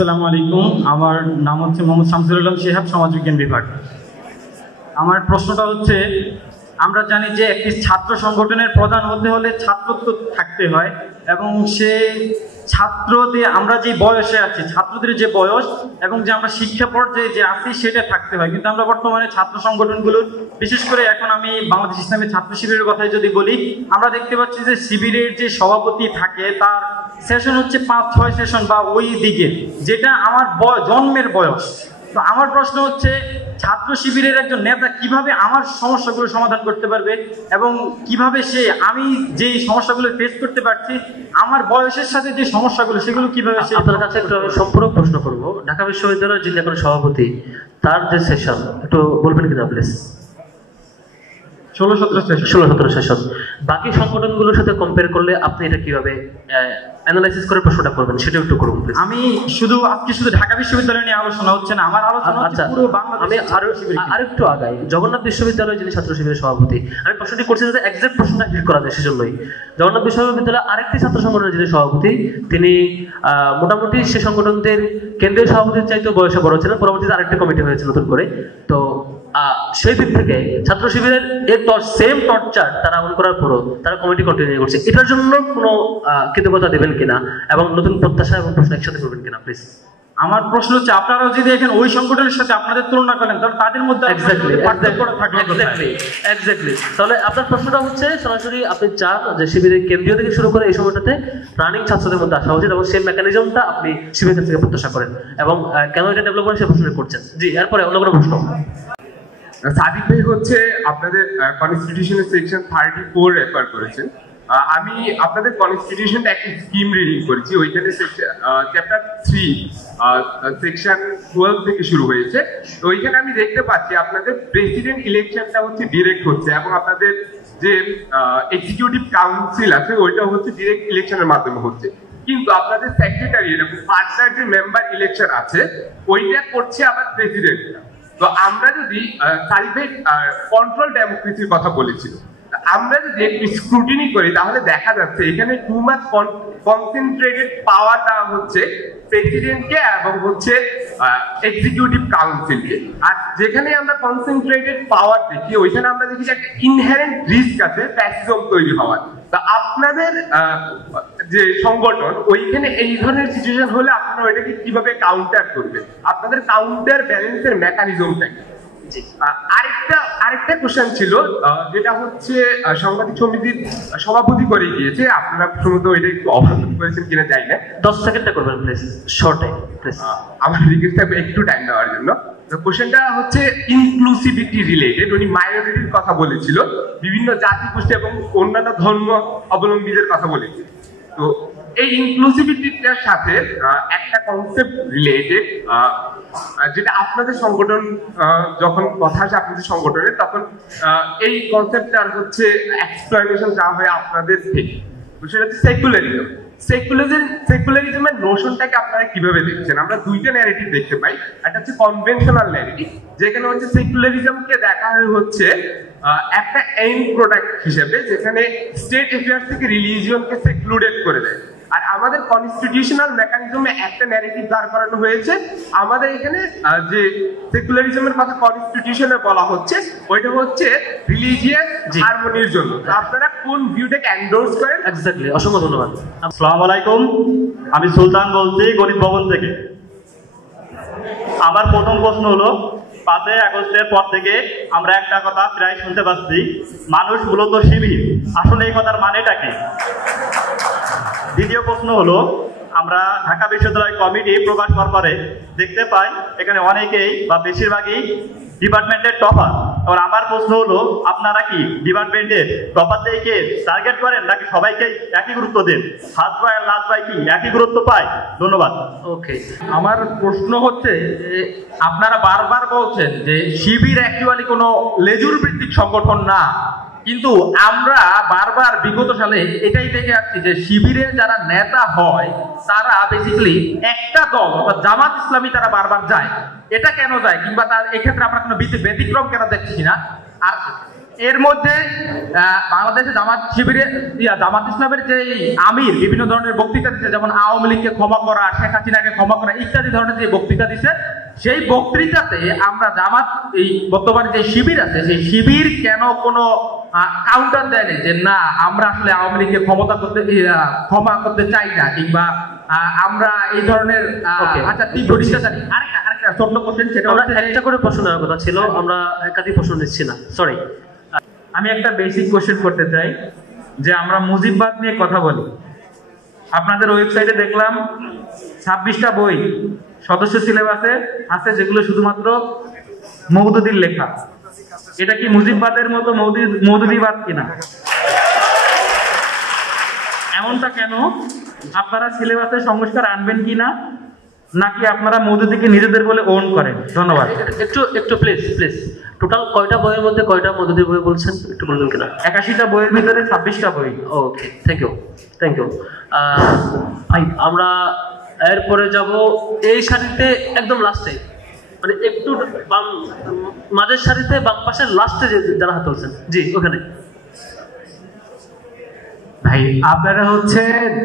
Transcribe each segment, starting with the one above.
আসসালামু আলাইকুম। আমার নাম হচ্ছে মোহাম্মদ শামসুল আলম শিহাব, সমাজবিজ্ঞান বিভাগ। আমার প্রশ্নটা হচ্ছে, আমরা জানি যে একটি ছাত্র সংগঠনের প্রধান হতে হলে ছাত্রত্ব থাকতে হয়, এবং সে ছাত্রদের, আমরা যে বয়সে আছি, ছাত্রদের যে বয়স এবং যে আমরা শিক্ষা পর্যায়ে যে আছি সেটা থাকতে হয়। কিন্তু আমরা বর্তমানে ছাত্র সংগঠনগুলোর, বিশেষ করে এখন আমি বাংলাদেশ ইসলামী ছাত্র শিবিরের কথাই যদি বলি, আমরা দেখতে পাচ্ছি যে শিবিরের যে সভাপতি থাকে তার সেশন হচ্ছে 5-6 সেশন বা ওই দিকে, যেটা আমার জন্মের বয়স। তো আমার প্রশ্ন হচ্ছে, ছাত্র শিবিরের একজন নেতা কিভাবে আমার সমস্যাগুলো সমাধান করতে পারবে, এবং কিভাবে সে, আমি যে সমস্যাগুলো ফেস করতে পারছি আমার বয়সের সাথে যে সমস্যাগুলো, সেগুলো কিভাবে সে। আপনার কাছে একটু আমি সম্পূর্ণ প্রশ্ন করবো, ঢাকা বিশ্ববিদ্যালয়ের যিনি এখন সভাপতি তার যে সেশন একটু বলবেন কিনা প্লিজ? 16-17 সেশন। বাকি সংগঠনগুলোর সাথে কম্পেয়ার করলে আপনি এটা কিভাবে অ্যানালাইসিস করে প্রশ্নটা করবেন সেটা একটু করুন প্লিজ। আমি আজকে শুধু ঢাকা বিশ্ববিদ্যালয় নিয়ে আলোচনা হচ্ছে না, আমার আলোচনা হচ্ছে পুরো বাংলাদেশ। আমি আরেকটু আগাই, জগন্নাথ বিশ্ববিদ্যালয় যিনি ছাত্র শিবিরের সভাপতি, আমি প্রশ্নটি করছি যাতে এক্সাক্ট প্রশ্নটা হিট করা যায়, সেজন্যই। জগন্নাথ বিশ্ববিদ্যালয় আরেকটি ছাত্র সংগঠনের যিনি সভাপতি, তিনি মোটামুটি সে সংগঠনদের কেন্দ্রীয় সভাপতির চাইতেও বয়সে বড় ছিলেন। পরবর্তীতে আরেকটি কমিটি হয়েছে নতুন করে। তো সেই দিক থেকে ছাত্র শিবিরের সেম টর্চার তারা অন করার পরও তারা কমিটি কন্টিনিউ করছে, এটার জন্য কোনো কৃতজ্ঞতা দেবেন কিনা, এবং নতুন প্রত্যাশা এবং প্রশ্ন একসাথে করবেন কিনা প্লিজ? আমার প্রশ্ন হচ্ছে, আপনারাও যদি দেখেন ওই সংগঠনের সাথে আপনাদের তুলনা করেন, তাহলে তাদের মধ্যে এক্স্যাক্টলি। তাহলে আপনার প্রশ্নটা হচ্ছে সরাসরি আপনি চান যে শিবিরের কেন্দ্রীয় থেকে শুরু করে এই সময়টাতে রানিং ছাত্রদের মধ্যে আসা উচিত, এবং সেই মেকানিজমটা আপনি শিবিরের কাছ থেকে প্রত্যাশা করেন, এবং কেন এটা ডেভেলপ করেন সে প্রশ্নটা করছেন। জি, এরপরে অন্য কোনো প্রশ্ন? সাদিক ভাই হচ্ছে আপনাদের কনস্টিটিউশনের সেকশন 34 রেফার করেছেন। আমি আপনাদের কনস্টিটিউশনটা একটা স্কিম রিডিং করেছি, ওইখানে চ্যাপ্টার 3 সেকশন 12 থেকে শুরু হয়েছে। তো ওইখানে আমি দেখতে পাচ্ছি আপনাদের প্রেসিডেন্ট ইলেকশনটা হচ্ছে ডিরেক্ট হচ্ছে, এবং আপনাদের যে এক্সিকিউটিভ কাউন্সিল আছে ওইটা হচ্ছে ডিরেক্ট ইলেকশনের মাধ্যমে হচ্ছে। কিন্তু আপনাদের সেক্রেটারি এবং ফার্দার যে মেম্বার ইলেকশন আছে ওইটা করছে আবার প্রেসিডেন্ট। তো আমরা যদি কন্ট্রোল ডেমোক্রেসির কথা বলেছিল, আমরা যদি একটু স্ক্রুটিনি করি তাহলে দেখা যাচ্ছে এখানে টু মাচ কনসেন্ট্রেটেড পাওয়ার দেওয়া হচ্ছে প্রেসিডেন্টকে এবং হচ্ছে এক্সিকিউটিভ কাউন্সিলকে। আর যেখানে আমরা কনসেন্ট্রেটেড পাওয়ার দেখি ওইখানে আমরা দেখি যে একটা ইনহেরেন্ট রিস্ক আছে ফ্যাসিজম তৈরি হওয়ার। তা আপনাদের যে সংগঠন ওইখানে এই ধরনের সিচুয়েশন হলে আপনারা ওইটাকে কিভাবে কাউন্টার করবেন, আপনাদের কাউন্টার ব্যালেন্সের মেকানিজমটা কি? আরেকটা কোশ্চেন ছিল, যেটা হচ্ছে সাংবাদিক সমিতির সভাপতি করে গিয়েছে, আপনারা প্রথমত ওইটাই অবলম্বন করেছেন কিনা জানি না। 10 সেকেন্ডটা করবেন প্লিজ, শর্টে প্লিজ। আমার রিকোয়েস্ট থাকবে একটু টাইম দেওয়ার জন্য। কোশ্চেনটা হচ্ছে ইনক্লুসিভিটি রিলেটেড। উনি মাইনরিটির কথা বলেছিল, বিভিন্ন জাতি গোষ্ঠী এবং অন্যান্য ধর্ম অবলম্বীদের কথা বলেছিল। তো এই ইনক্লুসিভিটিটার সাথে একটা কনসেপ্ট রিলেটেড, যেটা আপনাদের সংগঠন যখন কথা আসে আপনাদের সংগঠনে, তখন এই কনসেপ্টটার হচ্ছে এক্সপ্লেনেশন চাওয়া হয় আপনাদের থেকে, সেটা হচ্ছে সেকুলারিজম। সেকুলারিজমের নোশনটাকে আপনারা কিভাবে দেখছেন? আমরা দুইটা ন্যারেটিভ দেখতে পাই, একটা হচ্ছে কনভেনশনাল ন্যারেটিভ, যেখানে হচ্ছে সেকুলারিজমকে দেখা হয় হচ্ছে একটা এন্ড প্রোডাক্ট হিসেবে, যেখানে স্টেট অ্যাফেয়ার্স থেকে রিলিজিয়নকে সেক্লুডেড করে দেয়। আর আমাদের কনস্টিটিউশনাল মেকানিজমে একটা ন্যারেটিভ দাঁড় করানো হয়েছে, আমাদের এখানে যে সেকুলারিজমের কথা কনস্টিটিউশনে বলা হচ্ছে ওইটা হচ্ছে রিলিজিয়াস হারমোনির জন্য। আপনারা কোন ভিউটাকে এন্ডোর্স করেন? এক্স্যাক্টলি, অসংখ্য ধন্যবাদ। আসসালামু আলাইকুম, আমি সুলতান বলছি গণিত ভবন থেকে। আমার প্রথম প্রশ্ন হলো, 5ই আগস্টের পর থেকে আমরা একটা কথা প্রায় শুনতে পাচ্ছি, মানুষ মূলত শিবির। আসলে এই কথার মানেটা কি? দ্বিতীয় প্রশ্ন হলো, আমরা ঢাকা বিশ্ববিদ্যালয় কমিটি প্রকাশ করার পরে দেখতে পাই এখানে অনেকেই বা বেশিরভাগই ডিপার্টমেন্টের টপার। আর আমার প্রশ্ন হলো, আপনারা কি ডিপার্টমেন্টের টপারদেরকে টার্গেট করেন নাকি সবাইকে একই গুরুত্ব দেন? ফার্স্ট বয় আর লাস্ট বয় কি একই গুরুত্ব পায়? ধন্যবাদ। ওকে, আমার প্রশ্ন হচ্ছে, আপনারা বারবার বলছেন যে শিবির অ্যাকচুয়ালি কোনো লেজুর ভিত্তিক সংগঠন না, কিন্তু আমরা বারবার বিগত সালে এটাই দেখে আসছি যে শিবিরের যারা নেতা হয় তারা বেসিক্যালি একটা দল অর্থাৎ জামাত ইসলামী তারা বারবার যায়। এটা কেন যায়, কিংবা তার এক্ষেত্রে আমরা কোনো ব্যতিক্রম কেন দেখছি না? আর এর মধ্যে বাংলাদেশে জামাত শিবিরে জামাত ইসলামের যে আমির বিভিন্ন ধরনের বক্তৃতা দিচ্ছে, যেমন আওয়ামী লীগকে ক্ষমা করা, শেখ হাসিনাকে ক্ষমা করা ইত্যাদি ধরনের যে বক্তৃতা দিচ্ছে, সেই বক্তৃতাতে আমরা জামাত এই বর্তমানে যে শিবির আছে সেই শিবির কেন কোনো কাউন্টার দেয়নি যে না আমরা আসলে আওয়ামী লীগকে ক্ষমা করতে চাই না, কিংবা আমরা এই ধরনের আচ্ছা তীব্র নির্যাতন। আরেকটা ছোট্ট কোশ্চেন, সেটা হচ্ছে একটা করে প্রশ্ন নেওয়ার কথা ছিল, আমরা একাধিক প্রশ্ন নিচ্ছি না, সরি। আমি একটা বেসিক কোশ্চেন করতে চাই যে আমরা মুজিববাদ নিয়ে কথা বলি, আপনাদের ওয়েবসাইটে দেখলাম 26টা বই সদস্য সিলেবাসে আছে যেগুলো শুধুমাত্র মওদুদির লেখা। এটা কি মুজিববাদের মতো মওদুদিবাদ কিনা? এমনটা কেন? আপনারা সিলেবাসে সংস্কার আনবেন কিনা, নাকি আপনারা মওদুদিকে নিজেদের বলে ওন করেন? ধন্যবাদ। একটু প্লিজ টোটাল কয়টা বইয়ের মধ্যে কয়টা মওদুদির বই বলছেন একটু বলবেন কিনা? 81টা বইয়ের ভিতরে 26টা বই। ওকে, থ্যাংক ইউ। আমরা এরপরে যাব এই সারিতে একদম লাস্টে, মানে একটু মাঝের সারিতে বাম পাশের লাস্টে যারা হাত তুলছেন, জি ওখানে। ভাই আপনারা হচ্ছে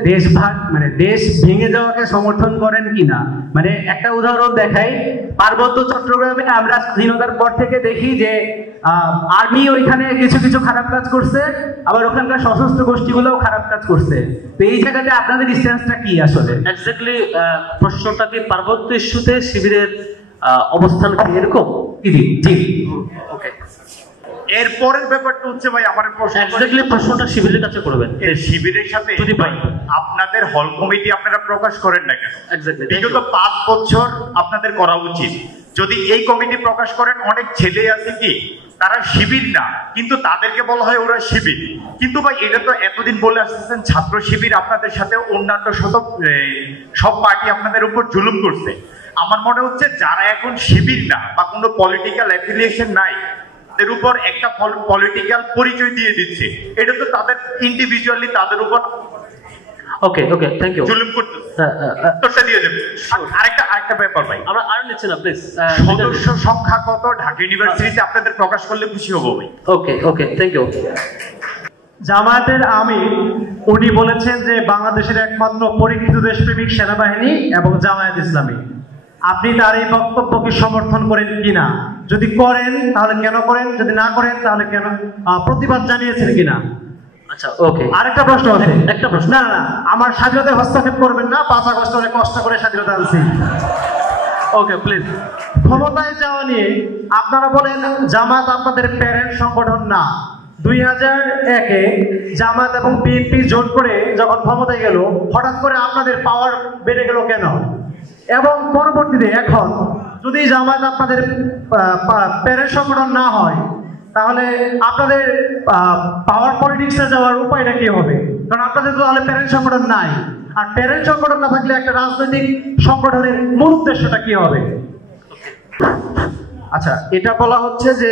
দেশভাগ মানে দেশ ভেঙে যাওয়াকে সমর্থন করেন কিনা? মানে একটা উদাহরণ দেখাই, পার্বত্য চট্টগ্রামে আমরা স্বাধীনতার পর থেকে দেখি যে আর্মি ওইখানে কিছু খারাপ কাজ করছে, আবার ওখানকার সশস্ত্র গোষ্ঠীগুলোও খারাপ কাজ করছে। তো এই জায়গাতে আপনাদের স্ট্যান্সটা কি আসলে? এক্স্যাক্টলি প্রশ্নটা কি পার্বত্য ইস্যুতে শিবিরের অবস্থান কি এরকম? জি ওকে। এরপরের ব্যাপারটা হচ্ছে ভাই আমার প্রশ্নটা শিবিরের কাছে করবেন। শিবিরের সাথে যদি ভাই আপনাদের হল কমিটি আপনারা প্রকাশ করেন না কেন? এক্স্যাক্টলি বিগত 5 বছর আপনাদের করা উচিত। যদি এই কমিটি প্রকাশ করেন, অনেক ছেলে আছে কি তারা শিবির না কিন্তু তাদেরকে বলা হয় ওরা শিবির। কিন্তু ভাই এটা তো এতদিন বলে আসতেছেন ছাত্র শিবির আপনাদের সাথে অন্যান্য সব পার্টি আপনাদের উপর জুলুম করছে। আমার মনে হচ্ছে যারা এখন শিবির না বা কোনো পলিটিক্যাল অ্যাফিলিয়েশন নাই তাদের উপর একটা পলিটিক্যাল পরিচয় দিয়ে দিচ্ছে, এটা তো তাদের ইন্ডিভিজুয়ালি তাদের উপর ওকে থ্যাংক ইউ জুলুম করতে তোরটা দিয়ে যাবে। আরেকটা ব্যাপার ভাই, আমরা আর নিচ্ছি না প্লিজ। সদস্য সংখ্যা কত ঢাকা ইউনিভার্সিটিতে আপনাদের প্রকাশ করলে খুশি হবো ভাই। Okay thank you. জামায়াতের আমির উনি বলেছেন যে বাংলাদেশের একমাত্র পরীক্ষিত দেশপ্রেমিক সেনাবাহিনী এবং জামায়াত ইসলামী। আপনি তার এই বক্তব্যকে সমর্থন করেন কিনা? যদি করেন তাহলে কেন করেন, যদি না করেন তাহলে কেন প্রতিবাদ জানিয়েছেন কিনা? আচ্ছা ওকে, আরেকটা প্রশ্ন আছে। একটা প্রশ্ন। না আমার স্বাধীনতায় হস্তক্ষেপ করবেন না, 5 আগস্ট অনেক কষ্ট করে স্বাধীনতা আনছি। Okay please. ক্ষমতায় যাওয়া নিয়ে আপনারা বলেন জামাত আপনাদের প্যারেন্ট সংগঠন না। 2001-এ জামাত এবং বিএনপি জোট করে যখন ক্ষমতায় গেল, হঠাৎ করে আপনাদের পাওয়ার বেড়ে গেল কেন? এবং পরবর্তীতে এখন যদি জামাত আপনাদের প্যারেন্ট সংগঠন না হয় তাহলে আপনাদের পাওয়ার পলিটিক্সে যাওয়ার উপায়টা কি হবে? কারণ আপনাদের তো তাহলে প্যারেন্ট সংগঠন নাই, আর প্যারেন্ট সংগঠন না থাকলে একটা রাজনৈতিক সংগঠনের মূল উদ্দেশ্যটা কি হবে? আচ্ছা, এটা বলা হচ্ছে যে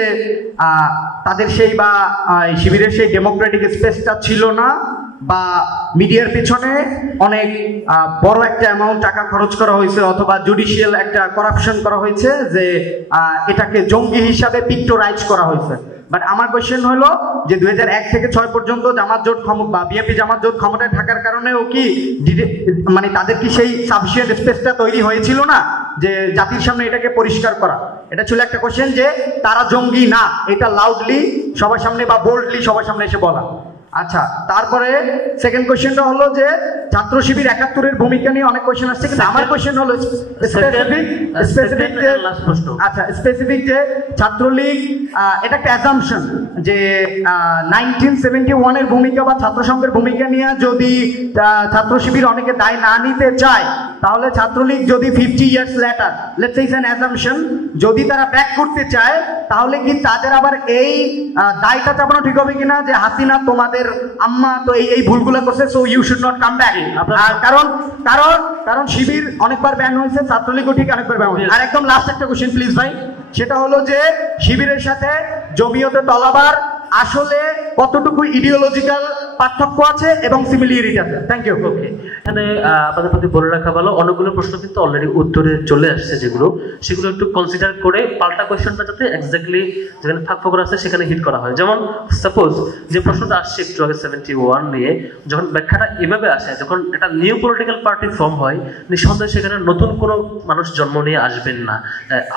তাদের সেই বা শিবিরের সেই ডেমোক্রেটিক স্পেসটা ছিল না, বা মিডিয়ার পেছনে অনেক বড় একটা অ্যামাউন্ট টাকা খরচ করা হয়েছে, অথবা জুডিশিয়াল একটা করাপশন করা হয়েছে যে এটাকে জঙ্গি হিসাবে পিক্টোরাইজ করা হয়েছে। বাট আমার কোয়েশ্চেন হলো যে 2001 থেকে 6 পর্যন্ত জামাত জোট বা বিএনপি জামাত জোট ক্ষমতায় থাকার কারণেও কি মানে তাদের কি সেই সাফিসিয়েন্ট স্পেসটা তৈরি হয়েছিল না যে জাতির সামনে এটাকে পরিষ্কার করা? এটা ছিল একটা কোয়েশ্চেন যে তারা জঙ্গি না, এটা লাউডলি সবার সামনে বা বোল্ডলি সবার সামনে এসে বলা। আচ্ছা, তারপরে সেকেন্ড কোয়েশ্চেনটা হলো যে ছাত্র শিবির 71-এর ভূমিকা নিয়ে অনেক কোয়েশ্চেন আসছে, কিন্তু আমার কোয়েশ্চেন হলো স্পেসিফিক যে ছাত্রলীগ এটা একটা অ্যাজাম্পশন যে 1971-এর ভূমিকা বা ছাত্র সংঘের ভূমিকা নিয়ে যদি ছাত্র শিবির অনেকে দায় না নিতে চায়, তাহলে ছাত্রলীগ যদি 50 years later, let's say it's an assumption, যদি তারা ব্যাক করতে চায়, তাহলে কি তাদের আবার এই দায়টা চাপানো ঠিক হবে কিনা যে হাসিনা তোমাদের আম্মা তো এই ভুলগুলো করছে, so you should not come back? কারণ শিবির অনেকবার ব্যান হয়েছে, ছাত্রলীগও ঠিক অনেকবার ব্যান হয়েছে। আর একদম লাস্ট একটা কোশ্চেন প্লিজ ভাই, সেটা হলো যে শিবিরের সাথে জমিয়তে তলাবার আসলে কতটুকু ইডিওলজিক্যাল পার্থক্য আছে এবং সিমিলারিটি আছে? Thank you. ওকে, এখানে আপনাদের প্রতি বলে রাখা ভালো, অনেকগুলো প্রশ্ন কিন্তু অলরেডি উত্তরে চলে আসছে, যেগুলো সেগুলো একটু কনসিডার করে পাল্টা কোয়েশ্চনটা যাতে এক্স্যাক্টলি যেখানে ফাঁক ফোকর আছে সেখানে হিট করা হয়। যেমন সাপোজ যে প্রশ্নটা আসছে একটু আগে 71 নিয়ে, যখন ব্যাখ্যাটা এভাবে আসে, যখন একটা নিউ পলিটিক্যাল পার্টি ফর্ম হয়, নিঃসন্দেহে সেখানে নতুন কোনো মানুষ জন্ম নিয়ে আসবেন না,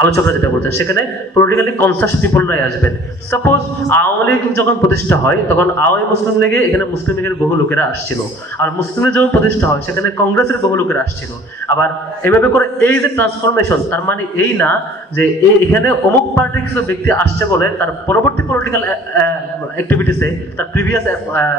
আলোচকরা যেটা বলছেন সেখানে পলিটিক্যালি কনসাস পিপলরাই আসবেন। সাপোজ আওয়ামী লীগ যখন প্রতিষ্ঠা হয় তখন আওয়ামী মুসলিম লীগে এখানে মুসলিম লীগের বহু লোকেরা আসছিল, আর মুসলিম লীগ যখন প্রতিষ্ঠা হয় সেখানে কংগ্রেসের বহু লোকেরা আসছিল। আবার এভাবে করে এই যে ট্রান্সফরমেশন, তার মানে এই না যে এখানে অমুক পার্টির কিছু ব্যক্তি আসছে বলে তার পরবর্তী পলিটিক্যাল অ্যাক্টিভিটিসে তার প্রিভিয়াস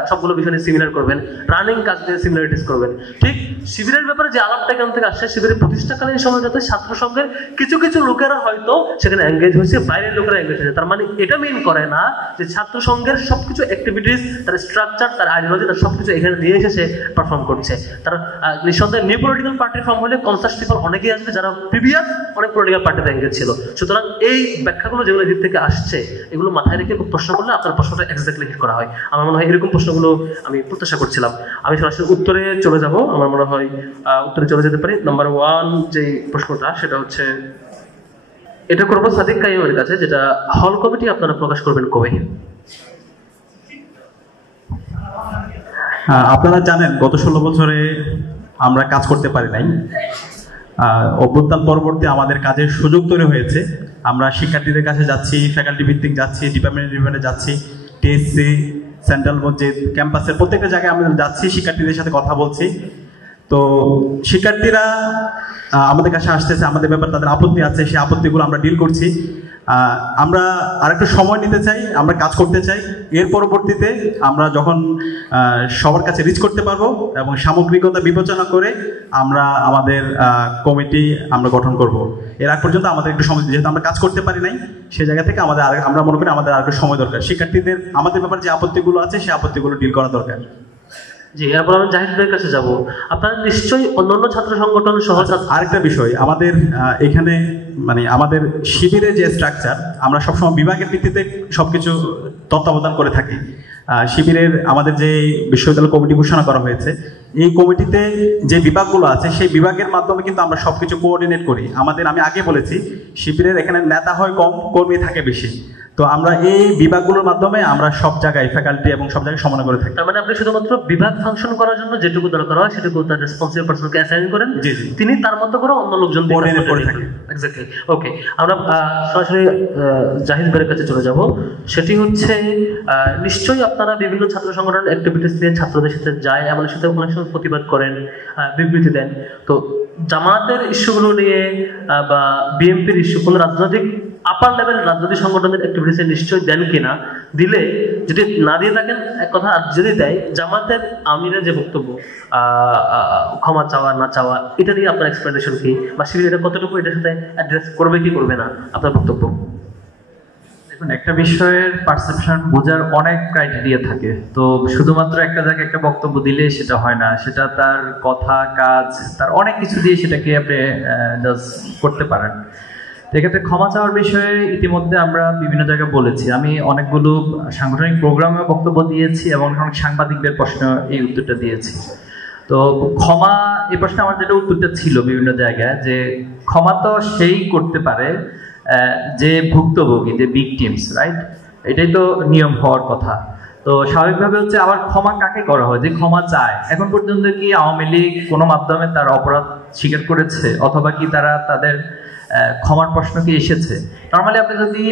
সবগুলো বিষয় নিয়ে সিমিলার করবেন, রানিং কাজ নিয়ে সিমিলারিটিস করবেন। ঠিক শিবিরের ব্যাপারে যে আলাপটা এখান থেকে আসছে, শিবিরের প্রতিষ্ঠাকালীন সময় যাতে ছাত্র সংঘের কিছু কিছু লোকেরা হয়তো সেখানে এঙ্গেজ হয়েছে, বাইরের লোকেরা এঙ্গেজ হয়েছে, তার মানে এটা মিন করে না যে ছাত্র সংঘের সবকিছু অ্যাক্টিভিটিস, তার স্ট্রাকচার, তার আইডিওলজি, তার সবকিছু এখানে নিয়ে এসে সে পারফর্ম করছে। তার নিঃসন্দেহে নিউ পলিটিক্যাল পার্টির ফর্ম হলে কনসাস পিপল অনেকেই আসবে যারা প্রিভিয়াস অনেক পলিটিক্যাল পার্টিতে এঙ্গেজ ছিল। সুতরাং এই ব্যাখ্যাগুলো যেগুলো দিক থেকে আসছে এগুলো মাথায় রেখে প্রশ্ন করলে আপনার প্রশ্নটা এক্স্যাক্টলি হিট করা হয়। আমার মনে হয় এরকম প্রশ্নগুলো আমি প্রত্যাশা করছিলাম। আমি সরাসরি উত্তরে চলে যাব, আমার মনে হয় উত্তরে চলে যেতে পারি। নাম্বার 1 যে প্রশ্নটা সেটা হচ্ছে, এটা করবো সাদিক কাইমের কাছে, যেটা হল কমিটি আপনারা প্রকাশ করবেন কবে? আপনারা জানেন গত 16 বছরে আমরা কাজ করতে পারি নাই। অভ্যুত্থান পরবর্তী আমাদের কাজের সুযোগ তৈরি হয়েছে। আমরা শিক্ষার্থীদের কাছে যাচ্ছি, ফ্যাকাল্টি ভিত্তিক যাচ্ছি, ডিপার্টমেন্টে যাচ্ছি, টিএসসি, সেন্ট্রাল মসজিদ, ক্যাম্পাসের প্রত্যেকটা জায়গায় আমরা যাচ্ছি, শিক্ষার্থীদের সাথে কথা বলছি। তো শিক্ষার্থীরা আমাদের কাছে আসতেছে, আমাদের ব্যাপারে তাদের আপত্তি আছে, সেই আপত্তিগুলো আমরা ডিল করছি। আমরা আরেকটু সময় নিতে চাই, আমরা কাজ করতে চাই। এর পরবর্তীতে আমরা যখন সবার কাছে রিচ করতে পারবো এবং সামগ্রিকতা বিবেচনা করে আমরা আমাদের কমিটি আমরা গঠন করব। এর আগ পর্যন্ত আমাদের একটু সময়, যেহেতু আমরা কাজ করতে পারি নাই, সেই জায়গা থেকে আমরা মনে করি আমাদের আরেকটু সময় দরকার। শিক্ষার্থীদের আমাদের ব্যাপারে যে আপত্তিগুলো আছে সেই আপত্তিগুলো ডিল করা দরকার। জি, এরপর আমি জাহিদ ভাইয়ের কাছে যাব। আপনারা নিশ্চয়ই অন্যান্য ছাত্র সংগঠন সহ আরেকটা বিষয়, আমাদের এখানে মানে আমাদের শিবিরের যে স্ট্রাকচার, আমরা সবসময় বিভাগের ভিত্তিতে সবকিছু তত্ত্বাবধান করে থাকি। শিবিরের আমাদের যে বিশ্ববিদ্যালয় কমিটি ঘোষণা করা হয়েছে, এই কমিটিতে যে বিভাগগুলো আছে সেই বিভাগের মাধ্যমে কিন্তু আমরা সবকিছু কোঅর্ডিনেট করি। আমি আগে বলেছি, শিবিরের এখানে নেতা হয় কম, কর্মী থাকে বেশি। তো আমরা এই বিভাগগুলোর মাধ্যমে আমরা সব জায়গায় ফ্যাকাল্টি এবং সব জায়গায় সমন্বয় করে থাকি। তার মানে আপনি শুধুমাত্র বিভাগ ফাংশন করার জন্য যেটুকু দরকার হয় সেটুকু তার রেসপন্সিবল পারসনকে অ্যাসাইন করেন, তিনি তার মতো করে অন্য লোকজন করে থাকেন। এক্স্যাক্টলি। ওকে, আমরা সরাসরি জাহিদ ভাইয়ের কাছে চলে যাব। সেটি হচ্ছে, নিশ্চয়ই আপনারা বিভিন্ন ছাত্র সংগঠনের অ্যাক্টিভিটিস নিয়ে ছাত্রদের সাথে যায়, আমাদের সাথে অনেক সময় প্রতিবাদ করেন, বিবৃতি দেন। তো জামাতের ইস্যুগুলো নিয়ে বা বিএনপির ইস্যু, কোনো রাজনৈতিক আপার লেভেল রাজনৈতিক সংগঠনের অ্যাক্টিভিটিসে নিশ্চয়ই দেন কিনা? দিলে, যদি না দিয়ে থাকেন এক কথা, আর যদি দেয়, জামাতের আমিরের যে বক্তব্য ক্ষমা চাওয়া না চাওয়া, এটা নিয়ে আপনার এক্সপ্লেনেশন কি, বা শিবির এটা কতটুকু এটার সাথে অ্যাড্রেস করবে কি করবে না, আপনার বক্তব্য? দেখুন, একটা বিষয়ের পারসেপশন বোঝার অনেক ক্রাইটেরিয়া থাকে। তো শুধুমাত্র একটা জায়গায় একটা বক্তব্য দিলে সেটা হয় না, সেটা তার কথা, কাজ, তার অনেক কিছু দিয়ে সেটাকে আপনি জাস্ট করতে পারেন। এক্ষেত্রে ক্ষমা চাওয়ার বিষয়ে ইতিমধ্যে আমরা বিভিন্ন জায়গায় বলেছি। আমি অনেকগুলো সাংগঠনিক প্রোগ্রামে বক্তব্য দিয়েছি এবং অনেক সাংবাদিকদের প্রশ্ন এই উত্তরটা দিয়েছি। তো ক্ষমা, এই প্রশ্নে আমার যেটা উত্তরটা ছিল বিভিন্ন জায়গায়, যে ক্ষমা তো সেই করতে পারে যে ভুক্তভোগী, যে ভিকটিমস, রাইট? এটাই তো নিয়ম হওয়ার কথা। তো স্বাভাবিকভাবে হচ্ছে আবার ক্ষমা কাকে করা হয়, যে ক্ষমা চায়? এখন পর্যন্ত কি আওয়ামী লীগ কোনো মাধ্যমে তার অপরাধ স্বীকার করেছে, অথবা কি তারা তাদের ক্ষমার প্রশ্ন কি এসেছে? নর্মালি আপনি যদি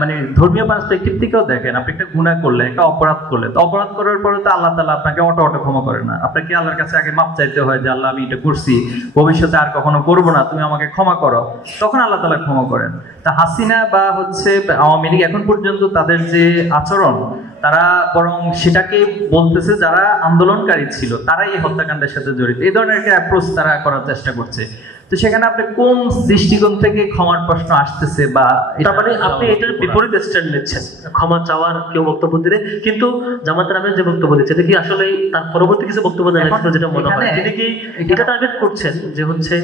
মানে ধর্মীয় পার্সপেক্টিভ থেকেও দেখেন, আপনি একটা গুনাহ করলেন, একটা অপরাধ করলেন, তো অপরাধ করার পরে তো আল্লাহ তাআলা আপনাকে অটো ক্ষমা করে না। আপনাকে আল্লাহর কাছে আগে মাপ চাইতে হয় যে আল্লাহ, আমি এটা করছি, ভবিষ্যতে আর কখনো করবো না, তুমি আমাকে ক্ষমা করো, তখন আল্লাহ তাআলা ক্ষমা করেন। তা হাসিনা বা হচ্ছে আওয়ামী লীগ এখন পর্যন্ত তাদের যে আচরণ, তারা বরং সেটাকে বলতেছে যারা আন্দোলনকারী ছিল তারাই এই হত্যাকাণ্ডের সাথে জড়িত, এই ধরনের একটা অ্যাপ্রোচ তারা করার চেষ্টা করছে। তো সেখানে আপনি কোন দৃষ্টিকোণ থেকে ক্ষমার প্রশ্ন আসতেছে, বা তার মানে আপনি এটার বিপরীত স্ট্যান্ড নিচ্ছেন, ক্ষমা চাওয়ার কেউ বক্তব্য দিলে, কিন্তু জামাতের আমির যে বক্তব্য দিচ্ছে এটা কি আসলে তার পরবর্তী কিছু বক্তব্য জানা, যেটা মনে হয় তিনি কি এটা টার্গেট করছেন যে হচ্ছে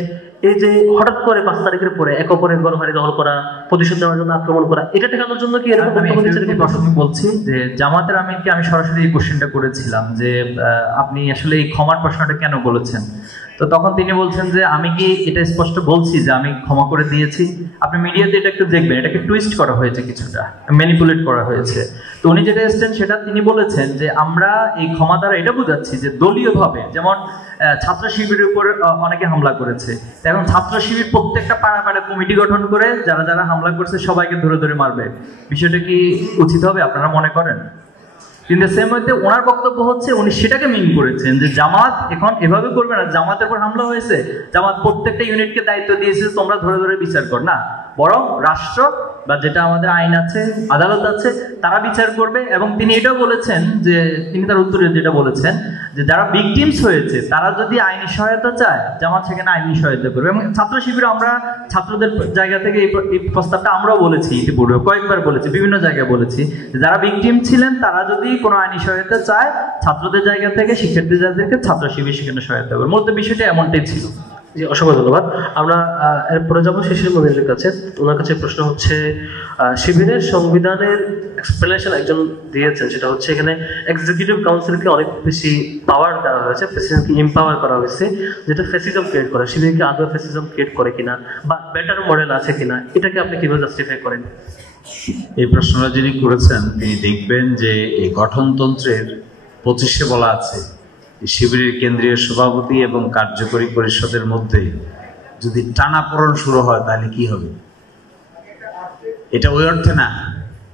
এই যে হঠাৎ করে 5 তারিখের পরে এক অপরের ঘর বাড়ি দখল করা, প্রতিশোধ নেওয়ার জন্য আক্রমণ করা, এটা ঠেকানোর জন্য কি এরকম আমি বক্তব্য দিচ্ছেন একটু নাকি? প্রশ্ন বলছি যে জামাতের আমিরকে আমি সরাসরি এই কোশ্চেনটা করেছিলাম যে আপনি আসলে এই ক্ষমার প্রশ্নটা কেন বলেছেন, তো তখন তিনি বলছেন যে আমি কি এটা স্পষ্ট বলছি যে আমি ক্ষমা করে দিয়েছি। আপনি মিডিয়াতে এটা একটু দেখবেন, এটাকে টুইস্ট করা হয়েছে, কিছুটা ম্যানিপুলেট করা হয়েছে। তো উনি যেটা এসছেন সেটা তিনি বলেছেন যে আমরা এই ক্ষমা দ্বারা এটা বোঝাচ্ছি যে দলীয়ভাবে, যেমন ছাত্র শিবিরের উপর অনেকে হামলা করেছে, এখন ছাত্র শিবির প্রত্যেকটা পাড়া পাড়া কমিটি গঠন করে যারা যারা হামলা করছে সবাইকে ধরে ধরে মারবে, বিষয়টা কি উচিত হবে আপনারা মনে করেন? কিন্তু সেম মধ্যে ওনার বক্তব্য হচ্ছে উনি সেটাকে মিন করেছেন যে জামাত এখন এভাবে করবে না, জামাতের উপর হামলা হয়েছে, জামাত প্রত্যেকটা ইউনিটকে দায়িত্ব দিয়েছে তোমরা ধরে ধরে বিচার কর না, বরং রাষ্ট্র বা যেটা আমাদের আইন আছে, আদালত আছে, তারা বিচার করবে। এবং তিনি এটাও বলেছেন যে তিনি তার উত্তরে যেটা বলেছেন যে যারা ভিকটিমস হয়েছে তারা যদি আইনি সহায়তা চায়, জামাত সেখানে আইনি সহায়তা করবে। এবং ছাত্র শিবির আমরা ছাত্রদের জায়গা থেকে এই প্রস্তাবটা আমরাও বলেছি, ইতিপূর্বে কয়েকবার বলেছি, বিভিন্ন জায়গায় বলেছি যে যারা ভিকটিম ছিলেন তারা যদি কোনো আইনি সহায়তা চায়, ছাত্রদের জায়গা থেকে শিক্ষার্থীদেরকে ছাত্র শিবির সেখানে সহায়তা করবে। মূলত বিষয়টা এমনটাই ছিল। জি, অসংখ্য ধন্যবাদ। আমরা এরপরে যাবো শিশির মনিরের কাছে। ওনার কাছে প্রশ্ন হচ্ছে, শিবিরের সংবিধানের এক্সপ্লেনেশন একজন দিয়েছেন, সেটা হচ্ছে এখানে এক্সিকিউটিভ কাউন্সিলকে অনেক বেশি পাওয়ার দেওয়া হয়েছে, প্রেসিডেন্টকে এম্পাওয়ার করা হয়েছে, যেটা ফ্যাসিজম ক্রিয়েট করে। শিবিরকে আদৌ ফ্যাসিজম ক্রিয়েট করে কিনা বা বেটার মডেল আছে কিনা, এটাকে আপনি কিভাবে জাস্টিফাই করেন? এই প্রশ্নটা যিনি করেছেন তিনি দেখবেন যে এই গঠনতন্ত্রের 25-এ বলা আছে শিবিরের কেন্দ্রীয় সভাপতি এবং কার্যকরী পরিষদের মধ্যে যদি টানাপোড়েন শুরু হয় তাহলে কি হবে। এটা ওই অর্থে না,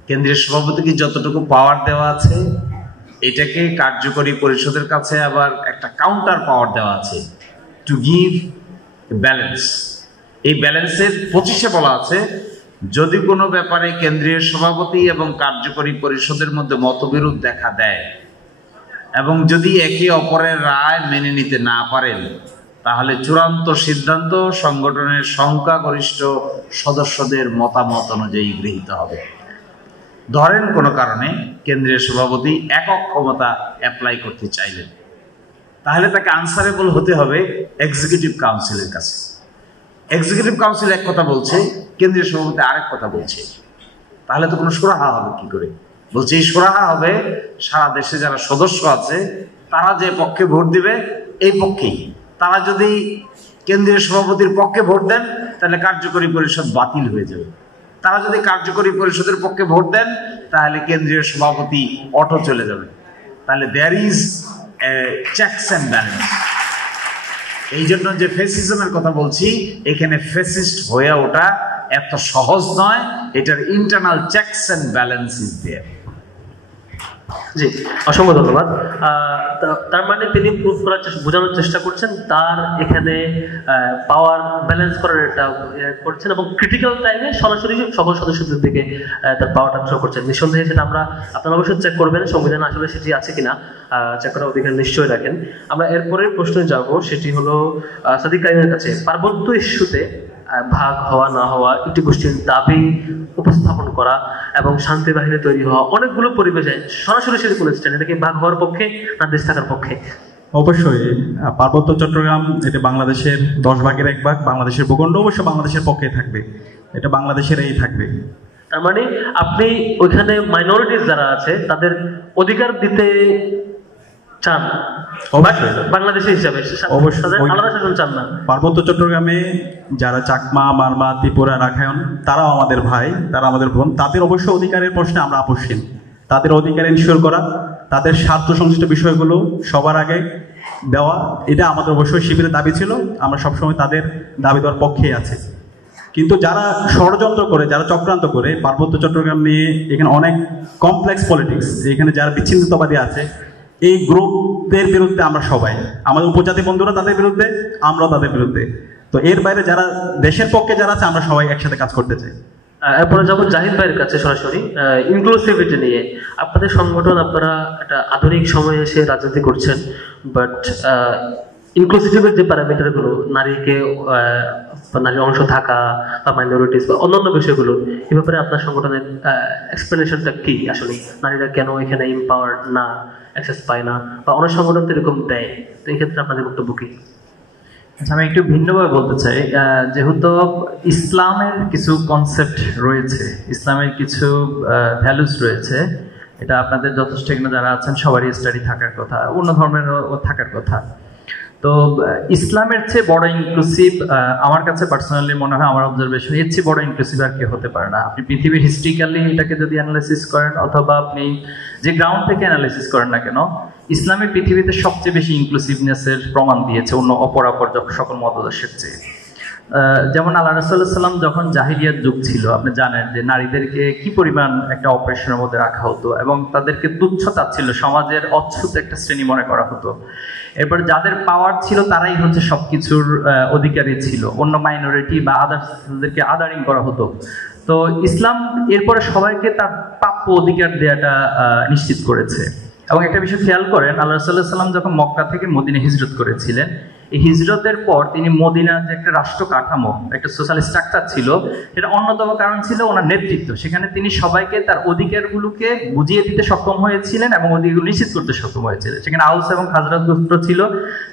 কেন্দ্রীয় সভাপতিকে যতটুকু পাওয়ার দেওয়া আছে এটাকে কার্যকরী পরিষদের কাছে আবার একটা কাউন্টার পাওয়ার দেওয়া আছে, টু গিভ ব্যালেন্স। এই ব্যালেন্সের 25-এ বলা আছে যদি কোনো ব্যাপারে কেন্দ্রীয় সভাপতি এবং কার্যকরী পরিষদের মধ্যে মতবিরোধ দেখা দেয় এবং যদি একে অপরের রায় মেনে নিতে না পারেন তাহলে চূড়ান্ত সিদ্ধান্ত সংগঠনের সংখ্যাগরিষ্ঠ সদস্যদের মতামত অনুযায়ী গৃহীত হবে। ধরেন কোনো কারণে কেন্দ্রীয় সভাপতি একক ক্ষমতা অ্যাপ্লাই করতে চাইলেন, তাহলে তাকে আনসারেবল হতে হবে এক্সিকিউটিভ কাউন্সিলের কাছে। এক্সিকিউটিভ কাউন্সিল এক কথা বলছে, কেন্দ্রীয় সভাপতি আরেক কথা বলছে, তাহলে তো কোনো সুরাহা হবে কি করে? বলছে এই সুরাহা হবে সারা দেশে যারা সদস্য আছে তারা যে পক্ষে ভোট দিবে এই পক্ষেই। তারা যদি কেন্দ্রীয় সভাপতির পক্ষে ভোট দেন তাহলে কার্যকরী পরিষদ বাতিল হয়ে যাবে, তারা যদি কার্যকরী পরিষদের পক্ষে ভোট দেন তাহলে কেন্দ্রীয় সভাপতি অটো চলে যাবে। তাহলে there is checks and balance. এই জন্য যে ফ্যাসিজমের কথা বলছি, এখানে ফ্যাসিস্ট হয়ে ওঠা এত সহজ নয়, এটার internal checks and balance is there. জি, অসংখ্য ধন্যবাদ। তার মানে তিনি প্রুফ করার বোঝানোর চেষ্টা করছেন তার এখানে পাওয়ার ব্যালেন্স করার একটা করছেন এবং ক্রিটিক্যাল টাইমে সরাসরি সকল সদস্যদের দিকে তার পাওয়ারটা থ্রো করছেন। নিঃসন্দেহে সেটা আপনারা অবশ্যই চেক করবেন সংবিধানে আসলে সেটি আছে কিনা, চেক করার অধিকার নিশ্চয়ই রাখেন। আমরা এরপরের প্রশ্নে যাব, সেটি হলো সাদিক কারিমের কাছে। পার্বত্য ইস্যুতে ভাগ হওয়া না হওয়া, একটি গোষ্ঠীর দাবি উপস্থাপন করা এবং শান্তি বাহিনী তৈরি হওয়া, অনেকগুলো পরিবেশে সরাসরি সেটি বলেছেন, এটা কি ভাগ হওয়ার পক্ষে না দেশ থাকার পক্ষে? অবশ্যই পার্বত্য চট্টগ্রাম এটা বাংলাদেশের 10 ভাগের 1 ভাগ, বাংলাদেশের ভূখণ্ড অবশ্য বাংলাদেশের পক্ষে থাকবে, এটা বাংলাদেশের এই থাকবে। তার মানে আপনি ওইখানে মাইনরিটিস যারা আছে তাদের অধিকার দিতে চান বাংলাদেশের হিসাবে, আলাদা শাসন চান না। পার্বত্য চট্টগ্রামে যারা চাকমা, মারমা, ত্রিপুরা, রাখায়ন তারাও আমাদের ভাই, তারা আমাদের বোন, তাদের অবশ্য অধিকারের প্রশ্নে আমরা আপোষহীন। তাদের অধিকার এনশিওর করা, তাদের স্বার্থ সংশ্লিষ্ট বিষয়গুলো সবার আগে দেওয়া, এটা আমাদের অবশ্যই শিবিরের দাবি ছিল। আমরা সবসময় তাদের দাবি দেওয়ার পক্ষেই আছে। কিন্তু যারা ষড়যন্ত্র করে, যারা চক্রান্ত করে পার্বত্য চট্টগ্রাম নিয়ে, এখানে অনেক কমপ্লেক্স পলিটিক্স, এখানে যারা বিচ্ছিন্নতাবাদী আছে, এই গ্রুপদের বিরুদ্ধে আমরা সবাই, আমাদের উপজাতি বন্ধুরা তাদের বিরুদ্ধে, আমরাও তাদের বিরুদ্ধে। তো এর বাইরে যারা দেশের পক্ষে যারা আছে, আমরা সবাই একসাথে কাজ করতে চাই। এরপরে যাবো জাহিদ ভাইয়ের কাছে সরাসরি, ইনক্লুসিভিটি নিয়ে। আপনাদের সংগঠন, আপনারা একটা আধুনিক সময়ে এসে রাজনীতি করছেন, বাট ইনক্লুসিভের যে প্যারামিটারগুলো, নারীকে নারীর অংশ থাকা বা মাইনরিটিস বা অন্যান্য বিষয়গুলো, এই ব্যাপারে আপনার সংগঠনের এক্সপ্লেনেশনটা কি? আসলে নারীরা কেন এখানে এম্পাওয়ার্ড না, অ্যাক্সেস পায় না, বা অনেক সংগঠন তো এরকম দেয়, তো এই ক্ষেত্রে আপনাদের বক্তব্য কি? আচ্ছা, আমি একটু ভিন্নভাবে বলতে চাই। যেহেতু ইসলামের কিছু কনসেপ্ট রয়েছে, ইসলামের কিছু ভ্যালুস রয়েছে, এটা আপনাদের যথেষ্ট এখানে যারা আছেন সবারই স্টাডি থাকার কথা, অন্য ধর্মেরও থাকার কথা। তো ইসলামের চেয়ে বড় ইনক্লুসিভ আমার কাছে পার্সোনালি মনে হয়, আমার অবজারভেশন, এর চেয়ে বড় ইনক্লুসিভ আর কেউ হতে পারে না। আপনি পৃথিবীর হিস্ট্রিক্যালি এটাকে যদি অ্যানালাইসিস করেন, অথবা আপনি যে গ্রাউন্ড থেকে অ্যানালাইসিস করেন না কেন, ইসলামের পৃথিবীতে সবচেয়ে বেশি ইনক্লুসিভনেসের প্রমাণ দিয়েছে অন্য অপরাপর সকল মতাদর্শের চেয়ে। যেমন আল্লাহ রাসূলুল্লাহ সাল্লাম যখন জাহিলিয়াত যুগ ছিল, আপনি জানেন যে নারীদেরকে কি পরিমাণ একটা অপারেশনের মধ্যে রাখা হতো এবং তাদেরকে তুচ্ছ তাচ্ছিল্য, সমাজের অচ্ছুত একটা শ্রেণী মনে করা হতো। এরপর যাদের পাওয়ার ছিল তারাই হচ্ছে সবকিছুর অধিকারী ছিল, অন্য মাইনরিটি বা আদার্সদেরকে আদারিং করা হতো। তো ইসলাম এরপরে সবাইকে তার প্রাপ্য অধিকার দেওয়াটা নিশ্চিত করেছে। এবং একটা বিষয় খেয়াল করেন, আল্লাহ রাসূলুল্লাহ সাল্লাম যখন মক্কা থেকে মদিনা হিজরত করেছিলেন, এই হিজরতের পর তিনি মদিনার যে একটা রাষ্ট্র কাঠামো, একটা সোশ্যাল স্ট্রাকচার ছিল, এটা অন্যতম কারণ ছিল ওনার নেতৃত্ব। সেখানে তিনি সবাইকে তার অধিকারগুলোকে বুঝিয়ে দিতে সক্ষম হয়েছিলেন এবং অধিকারগুলো নিশ্চিত করতে সক্ষম হয়েছিলেন। সেখানে আউস এবং খাজরাজ গোত্র ছিল,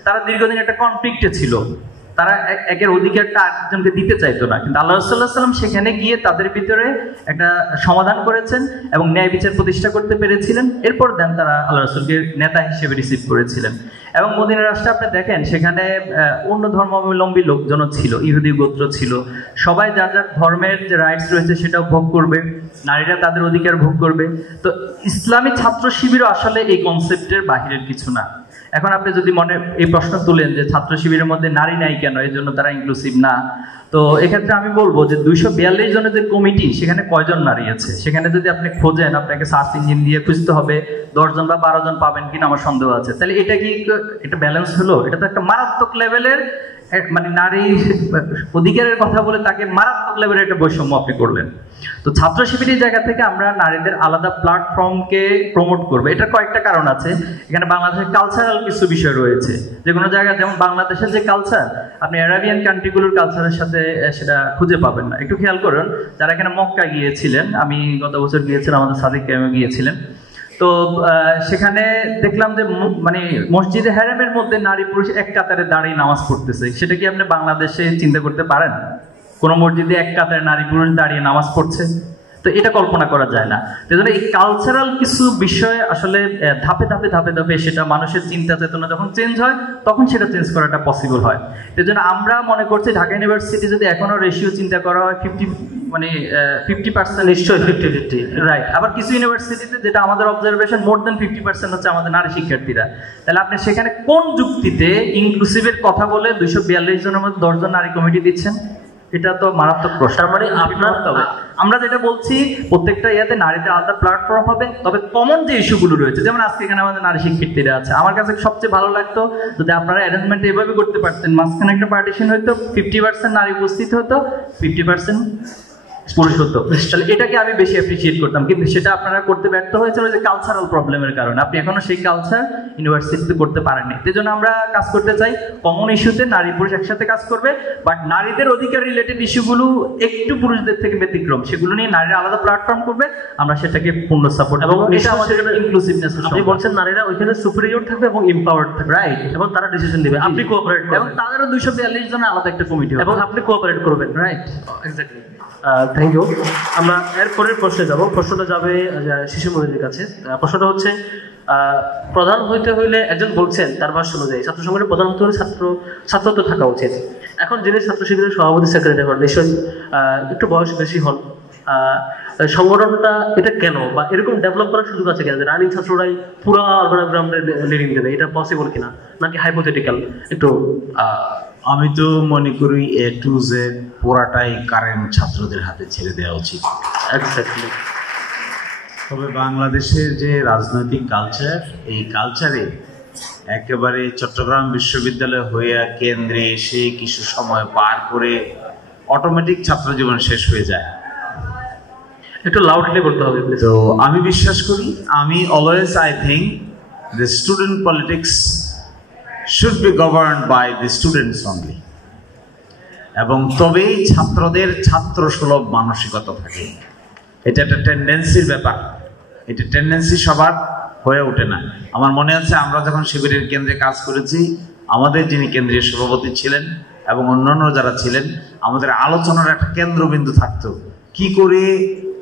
তারা দীর্ঘদিন একটা কনফ্লিক্টে ছিল, তারা একের অধিকারটা আরেকজনকে দিতে চাইতো না, কিন্তু আল্লাহ রাসূলুল্লাহ সাল্লাম সেখানে গিয়ে তাদের ভিতরে একটা সমাধান করেছেন এবং ন্যায় বিচার প্রতিষ্ঠা করতে পেরেছিলেন। এরপর দেন তারা আল্লাহ রাসূলকে নেতা হিসেবে রিসিভ করেছিলেন। এবং মদিনা রাষ্ট্রে আপনি দেখেন, সেখানে অন্য ধর্মাবলম্বী লোকজনও ছিল, ইহুদি গোত্র ছিল, সবাই যার যার ধর্মের যে রাইটস রয়েছে সেটাও ভোগ করবে, নারীরা তাদের অধিকার ভোগ করবে। তো ইসলামী ছাত্র শিবিরও আসলে এই কনসেপ্টের বাহিরের কিছু না। এখন আপনি যদি মনে এই প্রশ্ন তুলেন যে ছাত্র শিবিরের মধ্যে নারী নাই কেন, এই জন্য তারা ইনক্লুসিভ না, তো এক্ষেত্রে আমি বলবো যে 242 জনের যে কমিটি, সেখানে কয়জন নারী আছে? সেখানে যদি আপনি খোঁজেন, আপনাকে সার্চ ইঞ্জিন দিয়ে খুঁজতে হবে, 10 জন বা 12 জন পাবেন কিনা আমার সন্দেহ আছে। তাহলে এটা কি এটা ব্যালেন্স হলো? এটা তো একটা মারাত্মক লেভেলের, মানে নারীর অধিকারের কথা বলে তাকে মারাত্মক লেভেলের একটা বৈষম্য আপনি করলেন। তো ছাত্র শিবিরের জায়গা থেকে আমরা নারীদের আলাদা প্ল্যাটফর্মকে প্রমোট করবো। এটার কয়েকটা কারণ আছে। এখানে বাংলাদেশের কালচারাল কিছু বিষয় রয়েছে, যে কোনো জায়গায়, যেমন বাংলাদেশের যে কালচার, আপনি আরাবিয়ান কান্ট্রিগুলোর কালচারের সাথে সেটা খুঁজে পাবেন না। একটু খেয়াল করুন, যারা এখানে মক্কা গিয়েছিলেন, আমি গত বছর গিয়েছিলাম, আমাদের সাদিক কাইমও গিয়েছিলেন, তো সেখানে দেখলাম যে মানে মসজিদে হারামের মধ্যে নারী পুরুষ এক কাতারে দাঁড়িয়ে নামাজ পড়তেছে। সেটা কি আপনি বাংলাদেশে চিন্তা করতে পারেন? কোন মসজিদে এক কাতারে নারী পুরুষ দাঁড়িয়ে নামাজ পড়ছে? তো এটা কল্পনা করা যায় না। তো এই কালচারাল কিছু বিষয় আসলে ধাপে ধাপে ধাপে ধাপে সেটা মানুষের চিন্তা চেতনা যখন চেঞ্জ হয়, তখন সেটা চেঞ্জ করাটা পসিবল হয়। এই জন্য আমরা মনে করছি ঢাকা ইউনিভার্সিটি যদি এখনো রেশিও চিন্তা করা হয় 50%, নিশ্চয়ই 50-50, রাইট। আবার কিছু ইউনিভার্সিটিতে, যেটা আমাদের অবজারভেশন, মোর দেন 50% হচ্ছে আমাদের নারী শিক্ষার্থীরা। তাহলে আপনি সেখানে কোন যুক্তিতে ইনক্লুসিভের কথা বলে 242 জনের মধ্যে 10 জন নারী কমিটি দিচ্ছেন? এটা তো মারাত্মক প্রশ্ন। মানে আপনার, তবে আমরা যেটা বলছি, প্রত্যেকটা ইয়াতে নারীদের আলাদা প্ল্যাটফর্ম হবে, তবে কমন যে ইস্যুগুলো রয়েছে, যেমন আজকে এখানে আমাদের নারী শিক্ষার্থীরা আছে, আমার কাছে সবচেয়ে ভালো লাগতো যদি আপনারা অ্যারেঞ্জমেন্ট এভাবে করতে পারতেন, মাঝখানে একটা পার্টিশন হইতো, 50% নারী উপস্থিত হতো, 50% পুরুষ হতো। তাহলে এটাকে আমি বেশি অ্যাপ্রিসিয়েট করতাম, কিন্তু সেটা আপনারা করতে ব্যর্থ হয়েছিল যে কালচারাল প্রবলেমের কারণে। আপনি এখনো সেই কালচার ইউনিভার্সিটিতে করতে পারেননি। এই জন্য আমরা কাজ করতে চাই কমন ইস্যুতে নারী পুরুষ একসাথে কাজ করবে, বাট নারীদের অধিকার রিলেটেড ইস্যুগুলো একটু পুরুষদের থেকে ব্যতিক্রম, সেগুলো নিয়ে নারীরা আলাদা প্ল্যাটফর্ম করবে, আমরা সেটাকে পূর্ণ সাপোর্ট। এবং এটা আমাদের ইনক্লুসিভনেস। আপনি বলছেন নারীরা ওইখানে সুপিরিয়র থাকবে এবং এম্পাওয়ার্ড থাকবে, রাইট, এবং তারা ডিসিশন নেবে, আপনি কোঅপারেট করবেন, এবং তাদেরও 242 জনের আলাদা একটা কমিটি হবে এবং আপনি কোঅপারেট করবেন, রাইট? এক্স্যাক্টলি। Thank you. আমরা এরপরের প্রশ্নে যাব। প্রশ্নটা যাবে শিশু মনিরের কাছে। প্রশ্নটা হচ্ছে, প্রধান হইতে হইলে, একজন বলছেন তার ভাষ্য অনুযায়ী ছাত্র সংগঠনের প্রধান হতে হলে ছাত্র তো থাকা উচিত। এখন যিনি ছাত্র শিবিরের সভাপতি সেক্রেটারি হন, নিশ্চয়ই একটু বয়স বেশি হন, সংগঠনটা এটা কেন বা এরকম ডেভেলপ করার সুযোগ আছে কেন, রানিং ছাত্ররাই পুরো অর্গানাইগ্রামে লিডিং দেবে, এটা পসিবল কিনা, নাকি হাইপোথেটিক্যাল? একটু আমি তো মনে করি A to Z পুরাটাই কারেন্ট ছাত্রদের হাতে ছেড়ে দেওয়া উচিত। এক্স্যাক্টলি। তবে বাংলাদেশের যে রাজনৈতিক কালচার, এই কালচারে একেবারে চট্টগ্রাম বিশ্ববিদ্যালয় হয়ে কেন্দ্রে এসে কিছু সময় পার করে অটোমেটিক ছাত্র জীবন শেষ হয়ে যায়। একটু লাউডলি বলতে হবে। তো আমি বিশ্বাস করি, আমি always I think the student politics should be governed by the students only, এবং তবেই ছাত্রদের ছাত্র সুলভ মানসিকতা থাকে। এটা একটা টেন্ডেন্সির ব্যাপার, এটা টেন্ডেন্সি সবার হয়ে ওঠে না। আমার মনে আছে আমরা যখন শিবিরের কেন্দ্রে কাজ করেছি, আমাদের যিনি কেন্দ্রীয় সভাপতি ছিলেন এবং অন্যান্য যারা ছিলেন, আমাদের আলোচনার একটা কেন্দ্রবিন্দু থাকতো, কি করে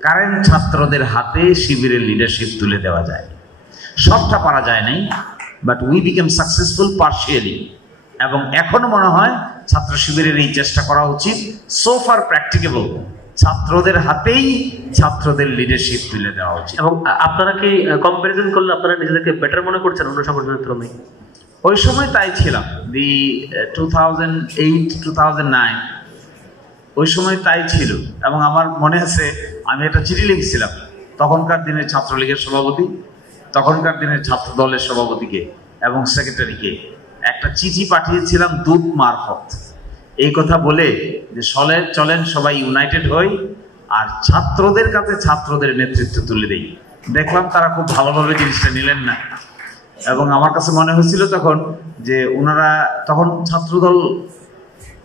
কারেন্ট ছাত্রদের হাতে শিবিরের লিডারশিপ তুলে দেওয়া যায়। সবটা পারা যায় নাই, but we became successful partially. এবং এখনো মনে হয় ছাত্র শিবিরের এই চেষ্টা করা উচিত, সো ফার প্র্যাকটিকেবল, ছাত্রদের হাতেই ছাত্রদের লিডারশিপ তুলে দেওয়া উচিত। এবং আপনারা কি কম্পারিজন করলে আপনারা নিজেদেরকে বেটার মনে করছেন অন্য সংগঠনের তুলনায়? ওই সময় তাই ছিলাম, 2008-2009 ওই সময় তাই ছিল। এবং আমার মনে আছে আমি একটা চিঠি লিখেছিলাম তখনকার দিনের ছাত্রলীগের সভাপতি, তখনকার দিনের ছাত্র দলের সভাপতিকে এবং সেক্রেটারিকে একটা চিঠি পাঠিয়েছিলাম দূত মারফত, এই কথা বলে যে চলেন সবাই ইউনাইটেড হই আর ছাত্রদের কাছে ছাত্রদের নেতৃত্ব তুলে দেই। দেখলাম তারা খুব ভালোভাবে জিনিসটা নিলেন না, এবং আমার কাছে মনে হয়েছিল তখন যে ওনারা তখন ছাত্রদল,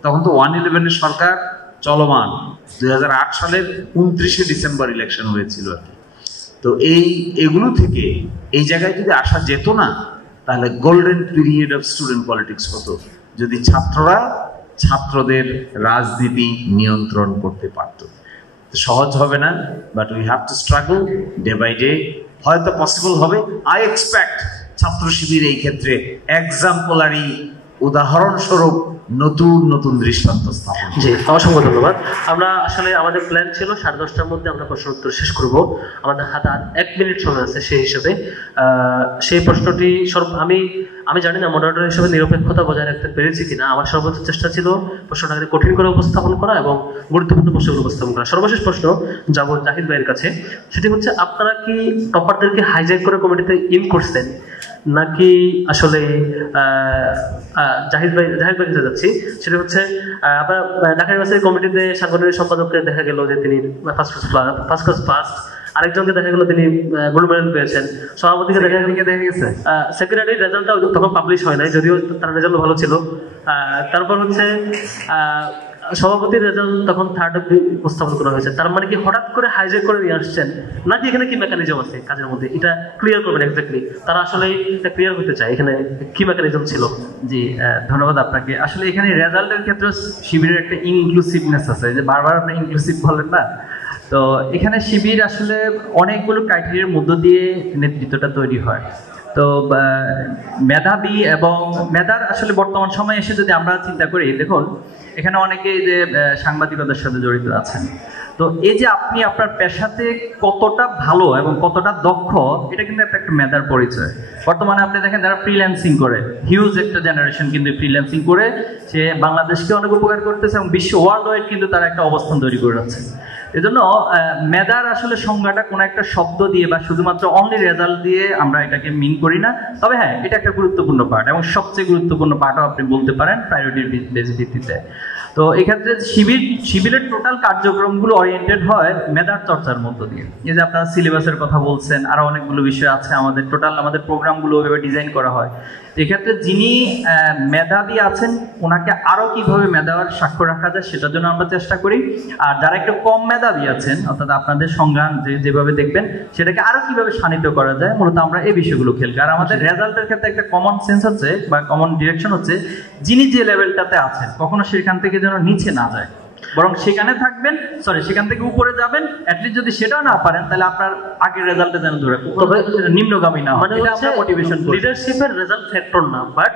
তখন তো 111 সরকার চলমান, 2008 সালের 29শে ডিসেম্বর ইলেকশন হয়েছিল আর কি। তো এগুলো থেকে এই জায়গায় যদি আসা যেত না, তাহলে golden period of student politics হতো, যদি ছাত্ররা ছাত্রদের রাজনীতি নিয়ন্ত্রণ করতে পারত। সহজ হবে না, but we have to struggle day by day. হয়তো পসিবল হবে। আই এক্সপেক্ট ছাত্র শিবির এই ক্ষেত্রে এক্সাম্পলারি, উদাহরণস্বরূপ নতুন নতুন দৃষ্টান্ত স্থাপন। জি, অসংখ্য ধন্যবাদ। আমরা আসলে আমাদের প্ল্যান ছিল 10:30টার মধ্যে আমরা প্রশ্ন উত্তর শেষ করব। আমাদের হাতে 1 মিনিট সময় আছে, সেই হিসেবে সেই প্রশ্নটি আমি জানি না মডারেটর হিসেবে নিরপেক্ষতা বজায় রাখতে পেরেছি কিনা। আমার সর্বোচ্চ চেষ্টা ছিল প্রশ্নটাকে কঠিন করে উপস্থাপন করা এবং গুরুত্বপূর্ণ প্রশ্নগুলো উপস্থাপন করা। সর্বশেষ প্রশ্ন যাব জাহিদ ভাইয়ের কাছে, সেটি হচ্ছে আপনারা কি টপারদেরকে হাইজ্যাক করে কমিটিতে ইন করছেন, নাকি আসলে জাহিদ ভাই কাছে যাচ্ছি, সেটা হচ্ছে আপনার ঢাকা ইউনিভার্সিটি কমিটিতে সাংগঠনিক সম্পাদককে দেখা গেল যে তিনি ফার্স্ট, আরেকজনকে দেখা গেল তিনি গোল্ড মেডেল পেয়েছেন, সভাপতিকে দেখা গেছে সেক্রেটারির রেজাল্টটা তখন পাবলিশ হয় নাই, যদিও তার রেজাল্ট ভালো ছিল। তারপর হচ্ছে সভাপতির রেজাল্ট তখন থার্ড উপস্থাপন করা হয়েছে। তার মানে কি হঠাৎ করে হাইজ্যাক করে নিয়ে আসছেন, নাকি এখানে কি মেকানিজম আছে কাজের মধ্যে? এটা ক্লিয়ার করবেন এক্স্যাক্টলি, তারা আসলে এটা ক্লিয়ার হতে চায় এখানে কি মেকানিজম ছিল। জি, ধন্যবাদ আপনাকে। আসলে এখানে রেজাল্টের ক্ষেত্রে শিবিরের একটা ইনক্লুসিভনেস আছে, যে বারবার আপনি ইনক্লুসিভ বলেন না, তো এখানে শিবির আসলে অনেকগুলো ক্রাইটেরিয়ার মধ্য দিয়ে নেতৃত্বটা তৈরি হয়। তো মেধাবী এবং মেধার আসলে বর্তমান সময়ে এসে যদি আমরা চিন্তা করি, দেখুন এখানে অনেকেই যে সাংবাদিকতার সাথে জড়িত আছেন, তো এই যে আপনি আপনার পেশাতে কতটা ভালো এবং কতটা দক্ষ, এটা কিন্তু একটা মেধার পরিচয়। বর্তমানে আপনি দেখেন যারা ফ্রিল্যান্সিং করে, হিউজ একটা জেনারেশন কিন্তু ফ্রিল্যান্সিং করে সে বাংলাদেশকে অনেক উপকার করতেছে এবং বিশ্ব ওয়ার্ল্ড ওয়াইড কিন্তু তারা একটা অবস্থান তৈরি করে যাচ্ছে। এজন্য মেধার আসলে সংজ্ঞাটা কোনো একটা শব্দ দিয়ে বা শুধুমাত্র অনলি রেজাল্ট দিয়ে আমরা এটাকে মিন করি না। তবে হ্যাঁ, এটা একটা গুরুত্বপূর্ণ পার্ট এবং সবচেয়ে গুরুত্বপূর্ণ পার্টও আপনি বলতে পারেন প্রায়োরিটির ভিত্তিতে। তো এক্ষেত্রে শিবিরের টোটাল কার্যক্রমগুলো ওরিয়েন্টেড হয় মেধার চর্চার মধ্য দিয়ে। এই যে আপনারা সিলেবাসের কথা বলছেন, আরো অনেকগুলো বিষয় আছে, আমাদের প্রোগ্রামগুলো ওইভাবে ডিজাইন করা হয়। এক্ষেত্রে যিনি মেধাবী আছেন ওনাকে আরো কিভাবে মেধার স্বাক্ষর রাখা যায় সেটার জন্য আমরা চেষ্টা করি। আর যারা একটু কম মেধাবী আছেন, অর্থাৎ আপনাদের সংজ্ঞা যেভাবে দেখবেন সেটাকে আরো কিভাবে শানিত করা যায়, মূলত আমরা এই বিষয়গুলো খেলি। আর আমাদের রেজাল্টের ক্ষেত্রে একটা কমন সেন্স হচ্ছে বা কমন ডিরেকশন হচ্ছে, যিনি যে লেভেলটাতে আছেন কখনো সেখান থেকে যেন নিচে না যায়, বরং সেখানে থাকবেন, সেখান থেকে উপরে যাবেন। অ্যাটলিস্ট যদি সেটাও না পারেন, তাহলে আপনার আগের রেজাল্টে যেন ধরে নিম্নগামী না হয়। মানে মোটিভেশন লিডারশিপের রেজাল্ট ফ্যাক্টর না, বাট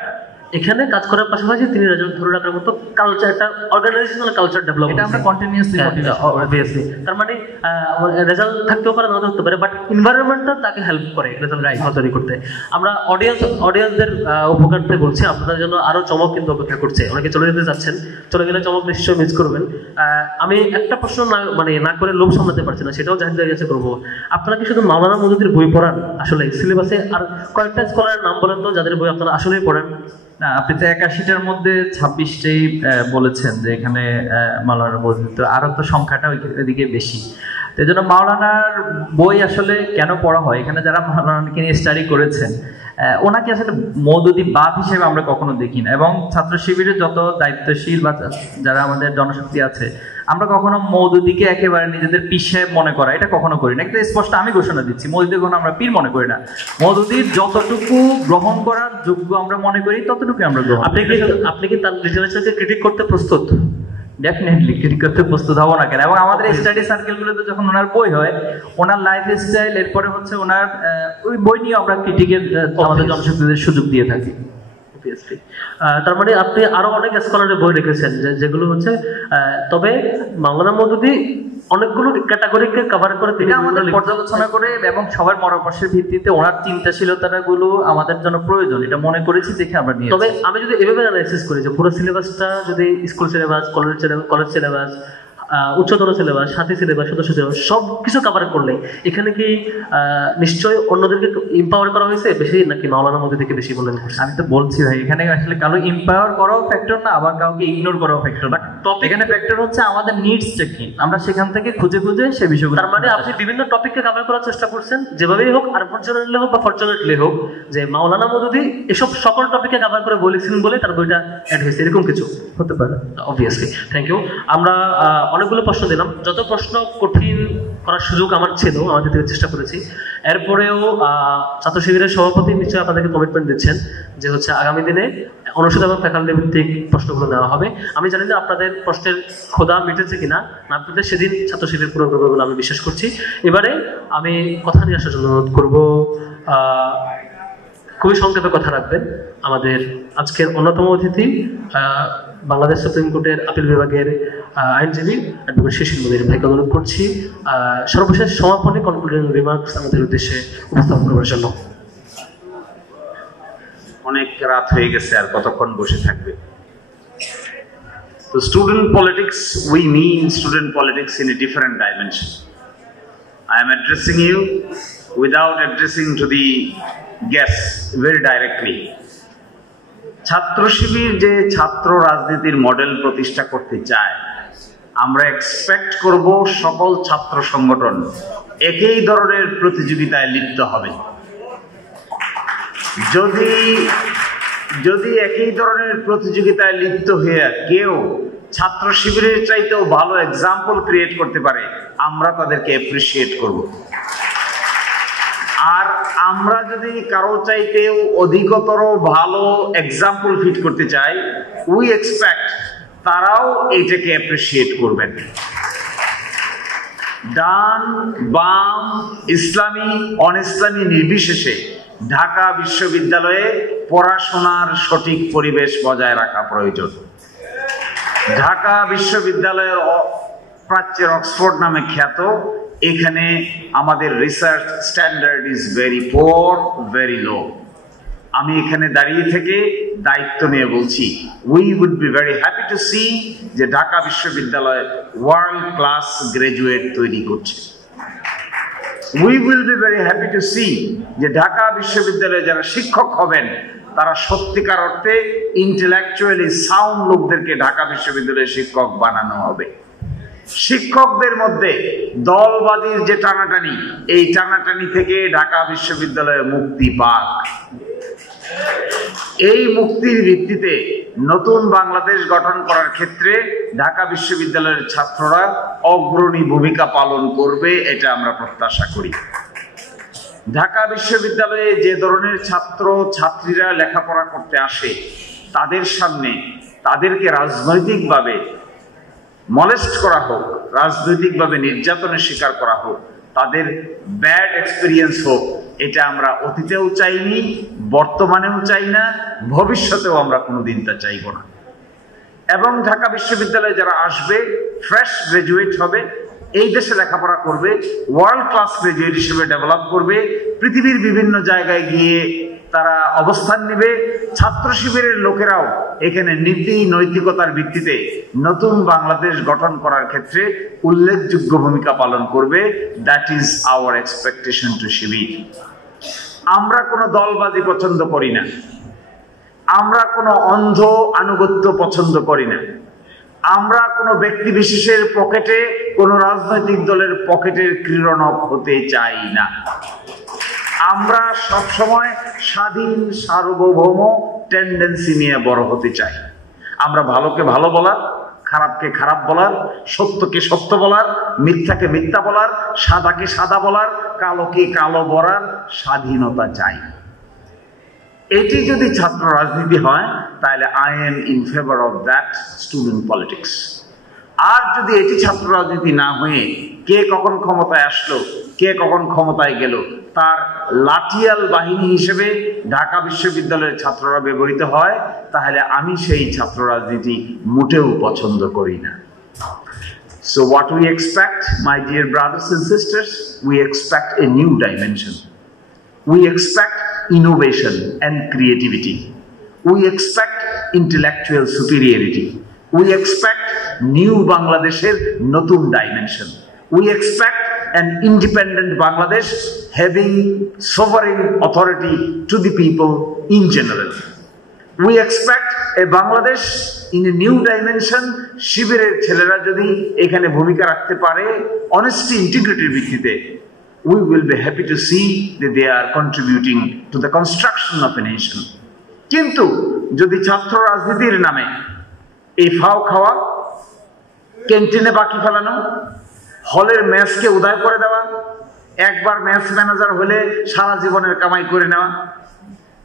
এখানে কাজ করার পাশাপাশি তিনি রেজাল্ট ধরে রাখার মতো কালচার, একটা অর্গানাইজেশনাল কালচার ডেভেলপ, এটা আমরা কন্টিনিউয়াসলি অবভিয়াসলি। তার মানে রেজাল্ট থাকতেও পারে, না থাকতে পারে, বাট এনভায়রনমেন্টটা তাকে হেল্প করে রেজাল্ট তৈরি করতে। আমরা অডিয়েন্সদের উপকারতে বলছি, আপনাদের জন্য আরো চমক কিন্তু অপেক্ষা করছে। অনেকে চলে যেতে যাচ্ছেন, চলে গেলে চমক নিশ্চয়ই মিস করবেন। আমি একটা প্রশ্ন না করে লোভ সামলাতে পারছি না, সেটাও জাহিদের কাছে করবো। আপনারা কি শুধু মাওলানা মওদুদির বই পড়ান আসলে সিলেবাসে? আর কয়েকটা স্কলারের নাম বলেন তো যাদের বই আপনারা আসলেই পড়েন। না, আপনি তো 81টার মধ্যে 26টাই বলেছেন যে এখানে মাওলানা মওদুদি, তো আরো তো সংখ্যাটা ওইদিকে বেশি। তো এই জন্য মাওলানার বই আসলে কেন পড়া হয়, এখানে যারা মাওলানাকে নিয়ে স্টাডি করেছেন ওনাকে আসলে মওদুদিবাদ হিসেবে আমরা কখনো দেখি না, এবং ছাত্র শিবিরের যত দায়িত্বশীল বা যারা আমাদের জনশক্তি আছে, আমরা কখনো মওদুদিকে একেবারে নিজেদের পীর সাহেব মনে করা এটা কখনো করি না। একটা স্পষ্ট আমি ঘোষণা দিচ্ছি, মওদুদিকে কখনো আমরা পীর মনে করি না। মওদুদির যতটুকু গ্রহণ করার যোগ্য আমরা মনে করি ততটুকু আমরা গ্রহণ। আপনি কি তার লিটারেচারকে ক্রিটিক করতে প্রস্তুত? ডেফিনেটলি ক্রিটিক করতে প্রস্তুত হবো না কেন? এবং আমাদের স্টাডি সার্কেলগুলোতে যখন ওনার বই হয়, ওনার লাইফ স্টাইল, এরপরে হচ্ছে ওনার ওই বই নিয়ে আমরা ক্রিটিকের আমাদের জনশক্তিদের সুযোগ দিয়ে থাকি। তার মানে আপনি আরো অনেক স্কলারের বই লিখেছেন যেগুলো হচ্ছে, তবে মাওলানা মওদুদি অনেকগুলো ক্যাটাগরিকে কভার করে তিনি আমাদের পর্যালোচনা করে এবং সবার পরামর্শের ভিত্তিতে ওনার চিন্তাশীলতা গুলো আমাদের জন্য প্রয়োজন এটা মনে করেছি, দেখে আমরা নিয়ে। তবে আমি যদি এভাবে অ্যানালাইসিস করি যে পুরো সিলেবাসটা যদি স্কুল সিলেবাস, কলেজ সিলেবাস, উচ্চতর সিলেবাস, সাথী সিলেবাস, সদস্য সিলেবাস সব কিছু কভার করলে এখানে কি নিশ্চয়ই অন্যদেরকে এম্পাওয়ার করা হয়েছে বেশি, নাকি মাওলানা মওদুদিকে বেশি বলেন? আমি তো বলছি ভাই, এখানে আসলে কারো এম্পাওয়ার করাও ফ্যাক্টর না, আবার কাউকে ইগনোর করাও ফ্যাক্টর না। এখানে ফ্যাক্টর হচ্ছে আমাদের নিডসটা কি, আমরা সেখান থেকে খুঁজে খুঁজে সে বিষয়গুলো। তার মানে আপনি বিভিন্ন টপিককে কভার করার চেষ্টা করছেন, যেভাবেই হোক, আনফরচুনেটলি হোক বা ফরচুনেটলি হোক, যে মাওলানা মওদুদি এসব সকল টপিককে কভার করে বলেছিলেন বলে তার বইটা অ্যাড হয়েছে, এরকম কিছু হতে পারে অবভিয়াসলি। Thank you. আমরা অনেকগুলো প্রশ্ন দিলাম, যত প্রশ্ন কঠিন করার সুযোগ আমার ছিল আমাদের থেকে চেষ্টা করেছি। এরপরেও ছাত্র শিবিরের সভাপতি নিশ্চয়ই আপনাদেরকে কমিটমেন্ট দিচ্ছেন যে হচ্ছে আগামী দিনে অনুষদ এবং ফ্যাকাল্টি ভিত্তিক প্রশ্নগুলো নেওয়া হবে। আমি জানি না আপনাদের প্রশ্নের ক্ষুধা মিটেছে কিনা, না মিটলে সেদিন ছাত্র শিবির পূরণ করবে বলে আমি বিশ্বাস করছি। এবারে আমি কথা নিয়ে আসার জন্য অনুরোধ করবো, খুবই সংক্ষেপে কথা রাখবেন আমাদের আজকের অন্যতম অতিথি, বাংলাদেশ সুপ্রিম কোর্টের আপিল বিভাগের আইনজীবী অ্যাডভোকেট শিশির মুনির ভাইকে অনুরোধ করছি সর্বশেষ সমাপনী কনক্লুডিং রিমার্কস আমাদের উদ্দেশ্যে উপস্থাপন করার জন্য। অনেক রাত হয়ে গেছে, আর কতক্ষণ বসে থাকবে? তো student politics, we mean student politics in a different dimension. I am addressing you without addressing to the guests very directly. ছাত্র শিবির যে ছাত্র রাজনীতির মডেল প্রতিষ্ঠা করতে চায়, আমরা এক্সপেক্ট করব সকল ছাত্র সংগঠন একই ধরনের প্রতিযোগিতায় লিপ্ত হবে। যদি একই ধরনের প্রতিযোগিতায় লিপ্ত হয়ে কেউ ছাত্র শিবিরের চাইতেও ভালো এক্সাম্পল ক্রিয়েট করতে পারে, আমরা তাদেরকে অ্যাপ্রিসিয়েট করব। আর আমরা যদি কারো চাইতেও অধিকতর ভালো এক্সাম্পল ফিট করতে চাই, উই এক্সপেক্ট তারাও এইটাকে অ্যাপ্রিসিয়েট করবেন। ডান বাম, ইসলামী অন ইসলামী নির্বিশেষে ঢাকা বিশ্ববিদ্যালয়ে পড়াশোনার সঠিক পরিবেশ বজায় রাখা প্রয়োজন। ঢাকা বিশ্ববিদ্যালয়ের প্রাচ্যের অক্সফোর্ড নামে খ্যাত, এখানে আমাদের research standard is very poor, very low. আমি এখানে দাঁড়িয়ে থেকে দায়িত্ব নিয়ে বলছি, we would be very happy to see যে ঢাকা বিশ্ববিদ্যালয় ওয়ার্ল্ড ক্লাস গ্রাজুয়েট তৈরি করছে। We will be very happy to see যে ঢাকা বিশ্ববিদ্যালয়ে যারা শিক্ষক হবেন তারা সত্যিকার অর্থে ইন্টেলেকচুয়ালি সাউন্ড লোকদেরকে ঢাকা বিশ্ববিদ্যালয়ের শিক্ষক বানানো হবে। শিক্ষকদের মধ্যে দলবাজির যে টানাটানি, এই টানাটানি থেকে ঢাকা বিশ্ববিদ্যালয়ে মুক্তি পাক। এই মুক্তির ভিত্তিতে নতুন বাংলাদেশ গঠন করার ক্ষেত্রে ঢাকা বিশ্ববিদ্যালয়ের ছাত্ররা অগ্রণী ভূমিকা পালন করবে, এটা আমরা প্রত্যাশা করি। ঢাকা বিশ্ববিদ্যালয়ে যে ধরনের ছাত্র ছাত্রীরা লেখাপড়া করতে আসে, তাদের সামনে তাদেরকে রাজনৈতিকভাবে মলেস্ট করা হোক, রাজনৈতিকভাবে নির্যাতনের শিকার করা হোক, তাদের ব্যাড এক্সপিরিয়েন্স হোক, এটা আমরা অতীতেও চাইনি, বর্তমানেও চাই না, ভবিষ্যতেও আমরা কোনোদিন তা চাইব না। এবং ঢাকা বিশ্ববিদ্যালয়ে যারা আসবে, ফ্রেশ গ্রাজুয়েট হবে, এই দেশে লেখাপড়া করবে, ওয়ার্ল্ড ক্লাস গ্রাজুয়েট হিসেবে ডেভেলপ করবে, পৃথিবীর বিভিন্ন জায়গায় গিয়ে তারা অবস্থান নেবে। ছাত্র শিবিরের লোকেরাও এখানে নীতি নৈতিকতার ভিত্তিতে নতুন বাংলাদেশ গঠন করার ক্ষেত্রে উল্লেখযোগ্য ভূমিকা পালন করবে। That is our expectation to Shibir. আমরা কোনো দলবাজি পছন্দ করি না, আমরা কোনো অন্ধ আনুগত্য পছন্দ করি না, আমরা কোনো ব্যক্তি বিশেষের পকেটে, কোনো রাজনৈতিক দলের পকেটের ক্রীড়নক হতে চাই না। আমরা সবসময় স্বাধীন সার্বভৌম টেন্ডেন্সি নিয়ে বড় হতে চাই। আমরা ভালোকে ভালো বলার, খারাপকে খারাপ বলার, সত্যকে সত্য বলার, মিথ্যাকে মিথ্যা বলার, সাদাকে সাদা বলার, কালোকে কালো বলার স্বাধীনতা চাই। এটি যদি ছাত্র রাজনীতি হয় তাহলে I am in favour of that student politics. আর যদি এটি ছাত্র রাজনীতি না হয়ে কে কখন ক্ষমতায় আসলো, কে কখন ক্ষমতায় গেল তার লাঠিয়াল বাহিনী হিসেবে ঢাকা বিশ্ববিদ্যালয়ের ছাত্ররা ব্যবহৃত হয়, তাহলে আমি সেই ছাত্র রাজনীতি মোটেও পছন্দ করি না। So what we expect, my dear brothers and sisters, we expect a new dimension. We expect innovation and creativity. We expect intellectual superiority. We expect new Bangladesh's নতুন dimension. We expect an independent Bangladesh having sovereign authority to the people in general. We expect a Bangladesh in a new dimension. শিবিরের ছেলেরা যদি এখানে ভূমিকা রাখতে পারে honesty integrityর ভিত্তিতে, we will be happy to see that they are contributing to the construction of a nation. কিন্তু যদি ছাত্র রাজনীতির নামে এই ফাও খাওয়া, ক্যান্টিনে বাকি ফেলানো, হলের ম্যাচকে উদয় করে দেওয়া, একবার ম্যাচ ম্যানেজার হলে সারা জীবনের কামাই করে নেওয়া,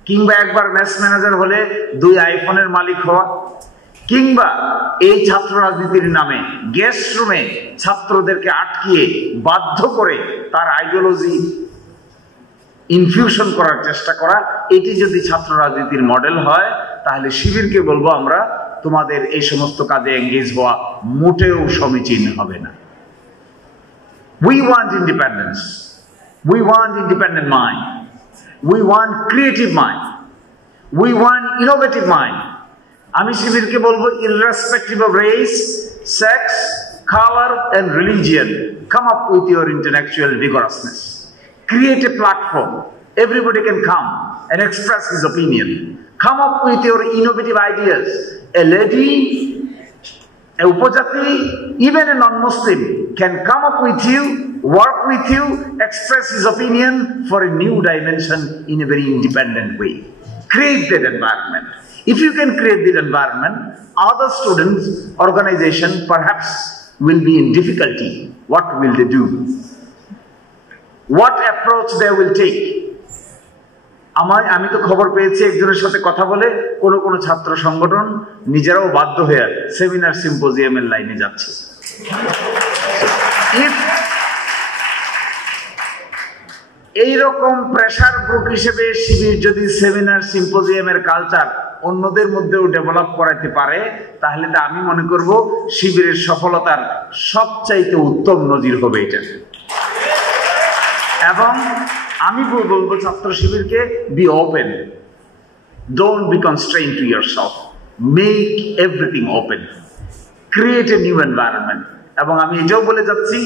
কিংবা একবার ম্যাচ ম্যানেজার হলে 2 আইফোনের মালিক হওয়া, কিংবা এই ছাত্র রাজনীতির নামে গেস্ট রুমে ছাত্রদেরকে আটকিয়ে বাধ্য করে তার আইডিওলজি ইনফিউশন করার চেষ্টা করা, এটি যদি ছাত্র রাজনীতির মডেল হয় তাহলে শিবিরকে বলবো আমরা তোমাদের এই সমস্ত কাজে এঙ্গেজ হওয়া মোটেও সমীচীন হবে না। We want independence. We want independent mind. We want creative mind. We want innovative mind. আমি শিবিরকে বলবো irrespective of race, sex, color and religion, come up with your intellectual vigorousness. Create a platform. Everybody can come and express his opinion. Come up with your innovative ideas. A lady, a upajati, even a non-Muslim can come up with you, work with you, express his opinion for a new dimension in a very independent way. Create that environment. If you can create that environment, other students, organization perhaps will be in difficulty. What will they do? What approach they will take? আমি তো খবর পেয়েছি একজনের সাথে কথা বলে কোন ছাত্র সংগঠন নিজেরাও বাধ্য হয়ে সেমিনার সিম্পোজিয়ামের লাইনে যাচ্ছে। এইরকম প্রেসার গ্রুপ হিসেবে শিবির যদি সেমিনার সিম্পোজিয়ামের কালচার অন্যদের মধ্যেও ডেভেলপ করাতে পারে তাহলে তা আমি মনে করব শিবিরের সফলতার সবচাইতে উত্তম নজির হবে এটা। এবং আমি বলবো ছাত্র শিবিরকে be open, don't be constrain to yourself, make everything open, create a new environment. এবং আমি এটাও বলে যাচ্ছি,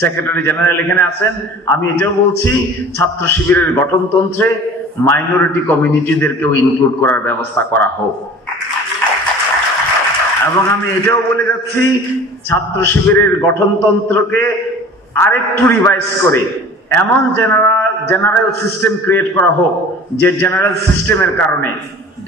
সেক্রেটারি জেনারেল এখানে আছেন, আমি এটাও বলছি ছাত্র শিবিরের গঠনতন্ত্রে মাইনরিটি কমিউনিটিদেরকেও ইনক্লুড করার ব্যবস্থা করা হোক। এবং আমি এটাও বলে যাচ্ছি ছাত্র শিবিরের গঠনতন্ত্রকে আরেকটু রিভাইজ করে এমন জেনারেল সিস্টেম ক্রিয়েট করা হোক যে জেনারেল সিস্টেমের কারণে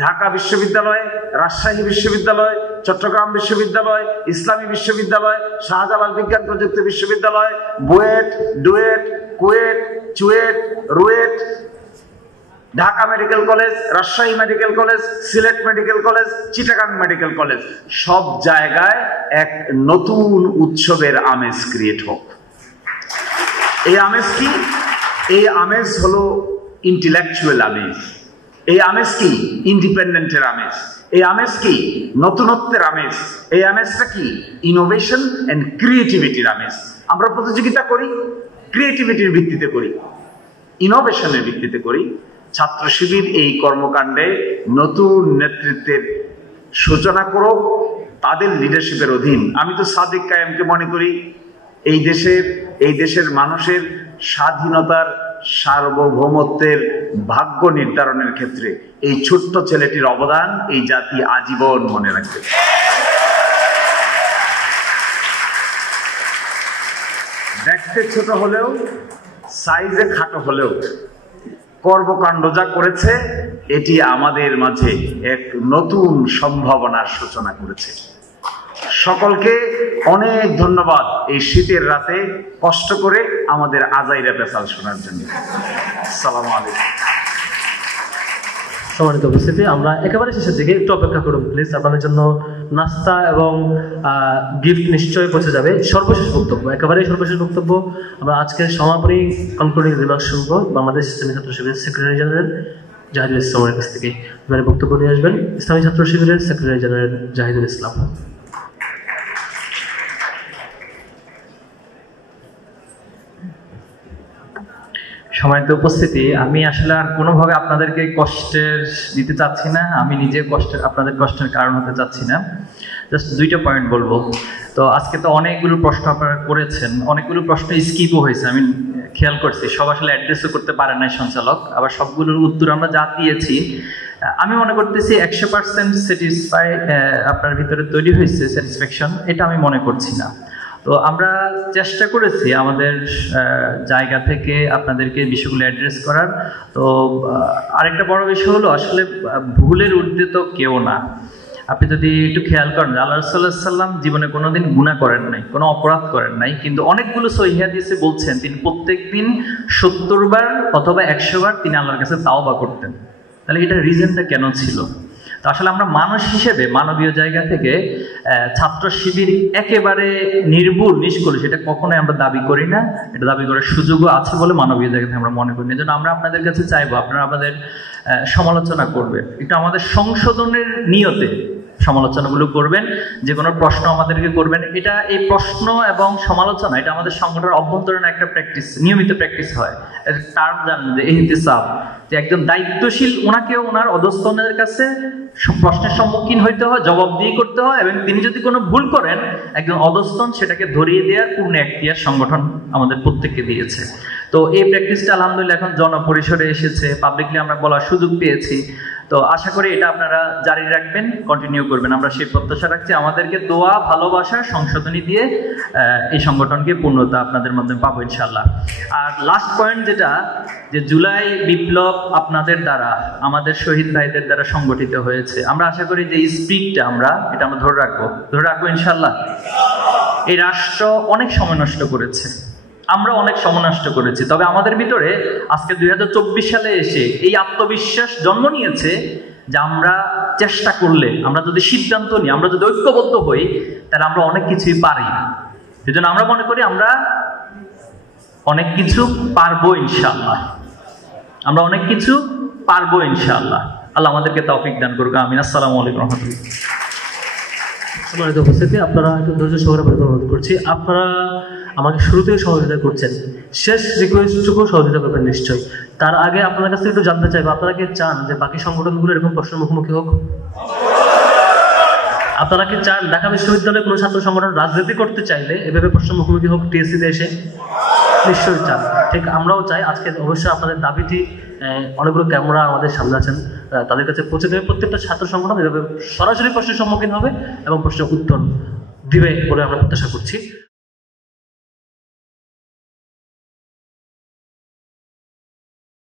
ঢাকা বিশ্ববিদ্যালয়, রাজশাহী বিশ্ববিদ্যালয়, চট্টগ্রাম বিশ্ববিদ্যালয়, ইসলামী বিশ্ববিদ্যালয়, শাহজালাল বিজ্ঞান প্রযুক্তি বিশ্ববিদ্যালয়, BUET, duet, KUET, CUET, RUET, Dhaka medical college, Rajshahi medical college, Sylhet medical college, Chittagong medical college, সব জায়গায় এক নতুন উৎসবের আমেজ ক্রিয়েট হোক। এই আমেজ কি? এই আমেজ হলো ইন্টেলেকচুয়াল আমেজ। এই আমেজ কি? ইন্ডিপেন্ডেন্টের আমেজ। এই আমেজ কি? নতুনত্বের আমেজ। এই আমেজটা কি? ইনোভেশন এন্ড ক্রিয়েটিভিটির আমেজ। আমরা প্রতিযোগিতা করি, ক্রিয়েটিভিটির ভিত্তিতে করি, ইনোভেশনের ভিত্তিতে করি। ছাত্র শিবির এই কর্মকাণ্ডে নতুন নেতৃত্বের সূচনা করুক তাদের লিডারশিপের অধীন। আমি তো সাদিক কায়েমকে মনে করি এই দেশের মানুষের স্বাধীনতার, সার্বভৌমত্বের ভাগ্য নির্ধারণের ক্ষেত্রে এই ছোট্ট ছেলেটির অবদান এই জাতি আজীবন মনে রাখবে। দেখতে ছোট হলেও, সাইজে খাটো হলেও কর্মকাণ্ড যা করেছে এটি আমাদের মাঝে এক নতুন সম্ভাবনার সূচনা করেছে। সকলকে অনেক ধন্যবাদ এই শীতের রাতে কষ্ট করে আমাদের আজাইরা পেশাল শোনার জন্য। আসসালামু আলাইকুম। সম্মানিত উপস্থিতি, আমরা একেবারে শেষের দিকে একটু অপেক্ষা করুন প্লিজ। আপনাদের জন্য নাস্তা এবং গিফট নিশ্চয়ই পৌঁছে যাবে। সর্বশেষ বক্তব্য, একেবারেই সর্বশেষ বক্তব্য, আমরা আজকের সমাপনী কনক্লুডিং রিমার্কস শুনব বাংলাদেশ ইসলামী ছাত্র শিবিরের সেক্রেটারি জেনারেল জাহিদুল ইসলামের কাছ থেকে। এবারে বক্তব্য নিয়ে আসবেন ইসলামী ছাত্র শিবিরের সেক্রেটারি জেনারেল জাহিদুল ইসলাম। সম্মানিত উপস্থিতি, আমি আসলে আর কোনোভাবে আপনাদেরকে কষ্টের দিতে চাচ্ছি না, আমি নিজে আপনাদের কষ্টের কারণ হতে চাচ্ছি না। জাস্ট দুইটা পয়েন্ট বলবো। তো আজকে তো অনেকগুলো প্রশ্ন আপনারা করেছেন, অনেকগুলো প্রশ্ন স্কিপও হয়েছে, আমি খেয়াল করছি। সব আসলে অ্যাড্রেসও করতে পারেন নাই সঞ্চালক, আবার সবগুলোর উত্তর আমরা যা দিয়েছি আমি মনে করতেছি 100% স্যাটিসফাই আপনার ভিতরে তৈরি হয়েছে, স্যাটিসফ্যাকশন, এটা আমি মনে করছি না। তো আমরা চেষ্টা করেছি আমাদের জায়গা থেকে আপনাদেরকে বিষয়গুলো অ্যাড্রেস করার। তো আরেকটা বড় বিষয় হলো, আসলে ভুলের ঊর্ধ্বে তো কেউ না। আপনি যদি একটু খেয়াল করেন, আল্লাহ রাসূলুল্লাহ সাল্লাল্লাহু আলাইহি ওয়াসাল্লাম জীবনে কোনোদিন গুনাহ করেন নাই, কোনো অপরাধ করেন নাই, কিন্তু অনেকগুলো সহিহ হাদিসে বলছেন তিনি প্রত্যেকদিন 70 বার অথবা 100 বার তিনি আল্লাহর কাছে তাওবা করতেন। তাহলে এটা রিজনটা কেন ছিল? তো আসলে আমরা মানুষ হিসেবে মানবীয় জায়গা থেকে ছাত্র শিবির একেবারে নির্ভুল নিষ্কল সেটা কখনোই আমরা দাবি করি না, এটা দাবি করার সুযোগও আছে বলে মানবীয় জায়গা থেকে আমরা মনে করি না। এই জন্য আমরা আপনাদের কাছে চাইবো আপনারা আমাদের সমালোচনা করবেন, একটু আমাদের সংশোধনের নিয়তে সমালোচনাগুলো করবেন, যে কোনো প্রশ্ন আমাদেরকে করবেন। এটা এই প্রশ্ন এবং সমালোচনা এটা আমাদের সংগঠনের অভ্যন্তরীণ একটা প্র্যাকটিস, নিয়মিত প্র্যাকটিস হয়। টার্ম জানেন যে ইহতিসাব, যে একজন দায়িত্বশীল ওনাকেও ওনার অধস্তনের কাছে প্রশ্নের সম্মুখীন হইতে হয়, জবাবদিহি করতে হয়, এবং তিনি যদি কোনো ভুল করেন একজন অধস্তন সেটাকে ধরিয়ে দেওয়ার পূর্ণ এখতিয়ার সংগঠন আমাদের প্রত্যেককে দিয়েছে। তো এই প্র্যাকটিসটা আলহামদুলিল্লাহ এখন জনপরিসরে এসেছে, পাবলিকলি আমরা বলার সুযোগ পেয়েছি। তো আশা করি এটা আপনারা জারি রাখবেন, কন্টিনিউ করবেন, আমরা সেই প্রত্যাশা রাখছি। আমাদেরকে দোয়া, ভালোবাসা, সংশোধনী দিয়ে এই সংগঠনকে পূর্ণতা আপনাদের মাধ্যমে পাবো ইনশাল্লাহ। আর লাস্ট পয়েন্ট যেটা, যে জুলাই বিপ্লব আপনাদের দ্বারা, আমাদের শহীদ ভাইদের দ্বারা সংগঠিত হয়েছে। আমরা আশা করি যে এই স্পিরিটটা আমরা ধরে রাখবো ইনশাল্লাহ। এই রাষ্ট্র অনেক সময় নষ্ট করেছে, আমরা অনেক সময় নষ্ট করেছি, তবে আমাদের ভিতরে আজকে 2024 সালে এসে এই আত্মবিশ্বাস জন্ম নিয়েছে যে আমরা চেষ্টা করলে, আমরা যদি সিদ্ধান্ত নিই, আমরা যদি ঐক্যবদ্ধ হই, তাহলে আমরা অনেক কিছুই পারি। এই জন্য আমরা মনে করি আমরা অনেক কিছু পারবো ইনশাআল্লাহ, আমরা অনেক কিছু পারবো ইনশাআল্লাহ। আল্লাহ আমাদেরকে তৌফিক দান করুক, আমিন। আসসালামু আলাইকুম ওয়া রাহমাতুল্লাহ। সম্মানিত উপস্থিতি, আপনারা একটু ধৈর্য সহকারে অনুরোধ করছি, আপনারা আমাকে শুরুতেই সহযোগিতা করছেন, শেষ রিকোয়েস্টটুকু সহযোগিতা করবেন নিশ্চয়ই। তার আগে আপনার কাছে একটু জানতে চাইবো, আপনারা কি চান যে বাকি সংগঠনগুলো এরকম প্রশ্নের মুখোমুখি হোক? আপনারা কি চান ঢাকা বিশ্ববিদ্যালয়ে কোনো ছাত্র সংগঠন রাজনীতি করতে চাইলে এভাবে প্রশ্নের মুখোমুখি হোক টিএসসিতে এসে? নিশ্চয়ই চান, ঠিক আমরাও চাই। আজকে অবশ্যই আপনাদের দাবিটি অনেকগুলো ক্যামেরা আমাদের সামনে আছেন, তাদের কাছে পৌঁছে দেবে। প্রত্যেকটা ছাত্র সংগঠন এভাবে সরাসরি প্রশ্নের সম্মুখীন হবে এবং প্রশ্নের উত্তর দিবে বলে আমরা প্রত্যাশা করছি।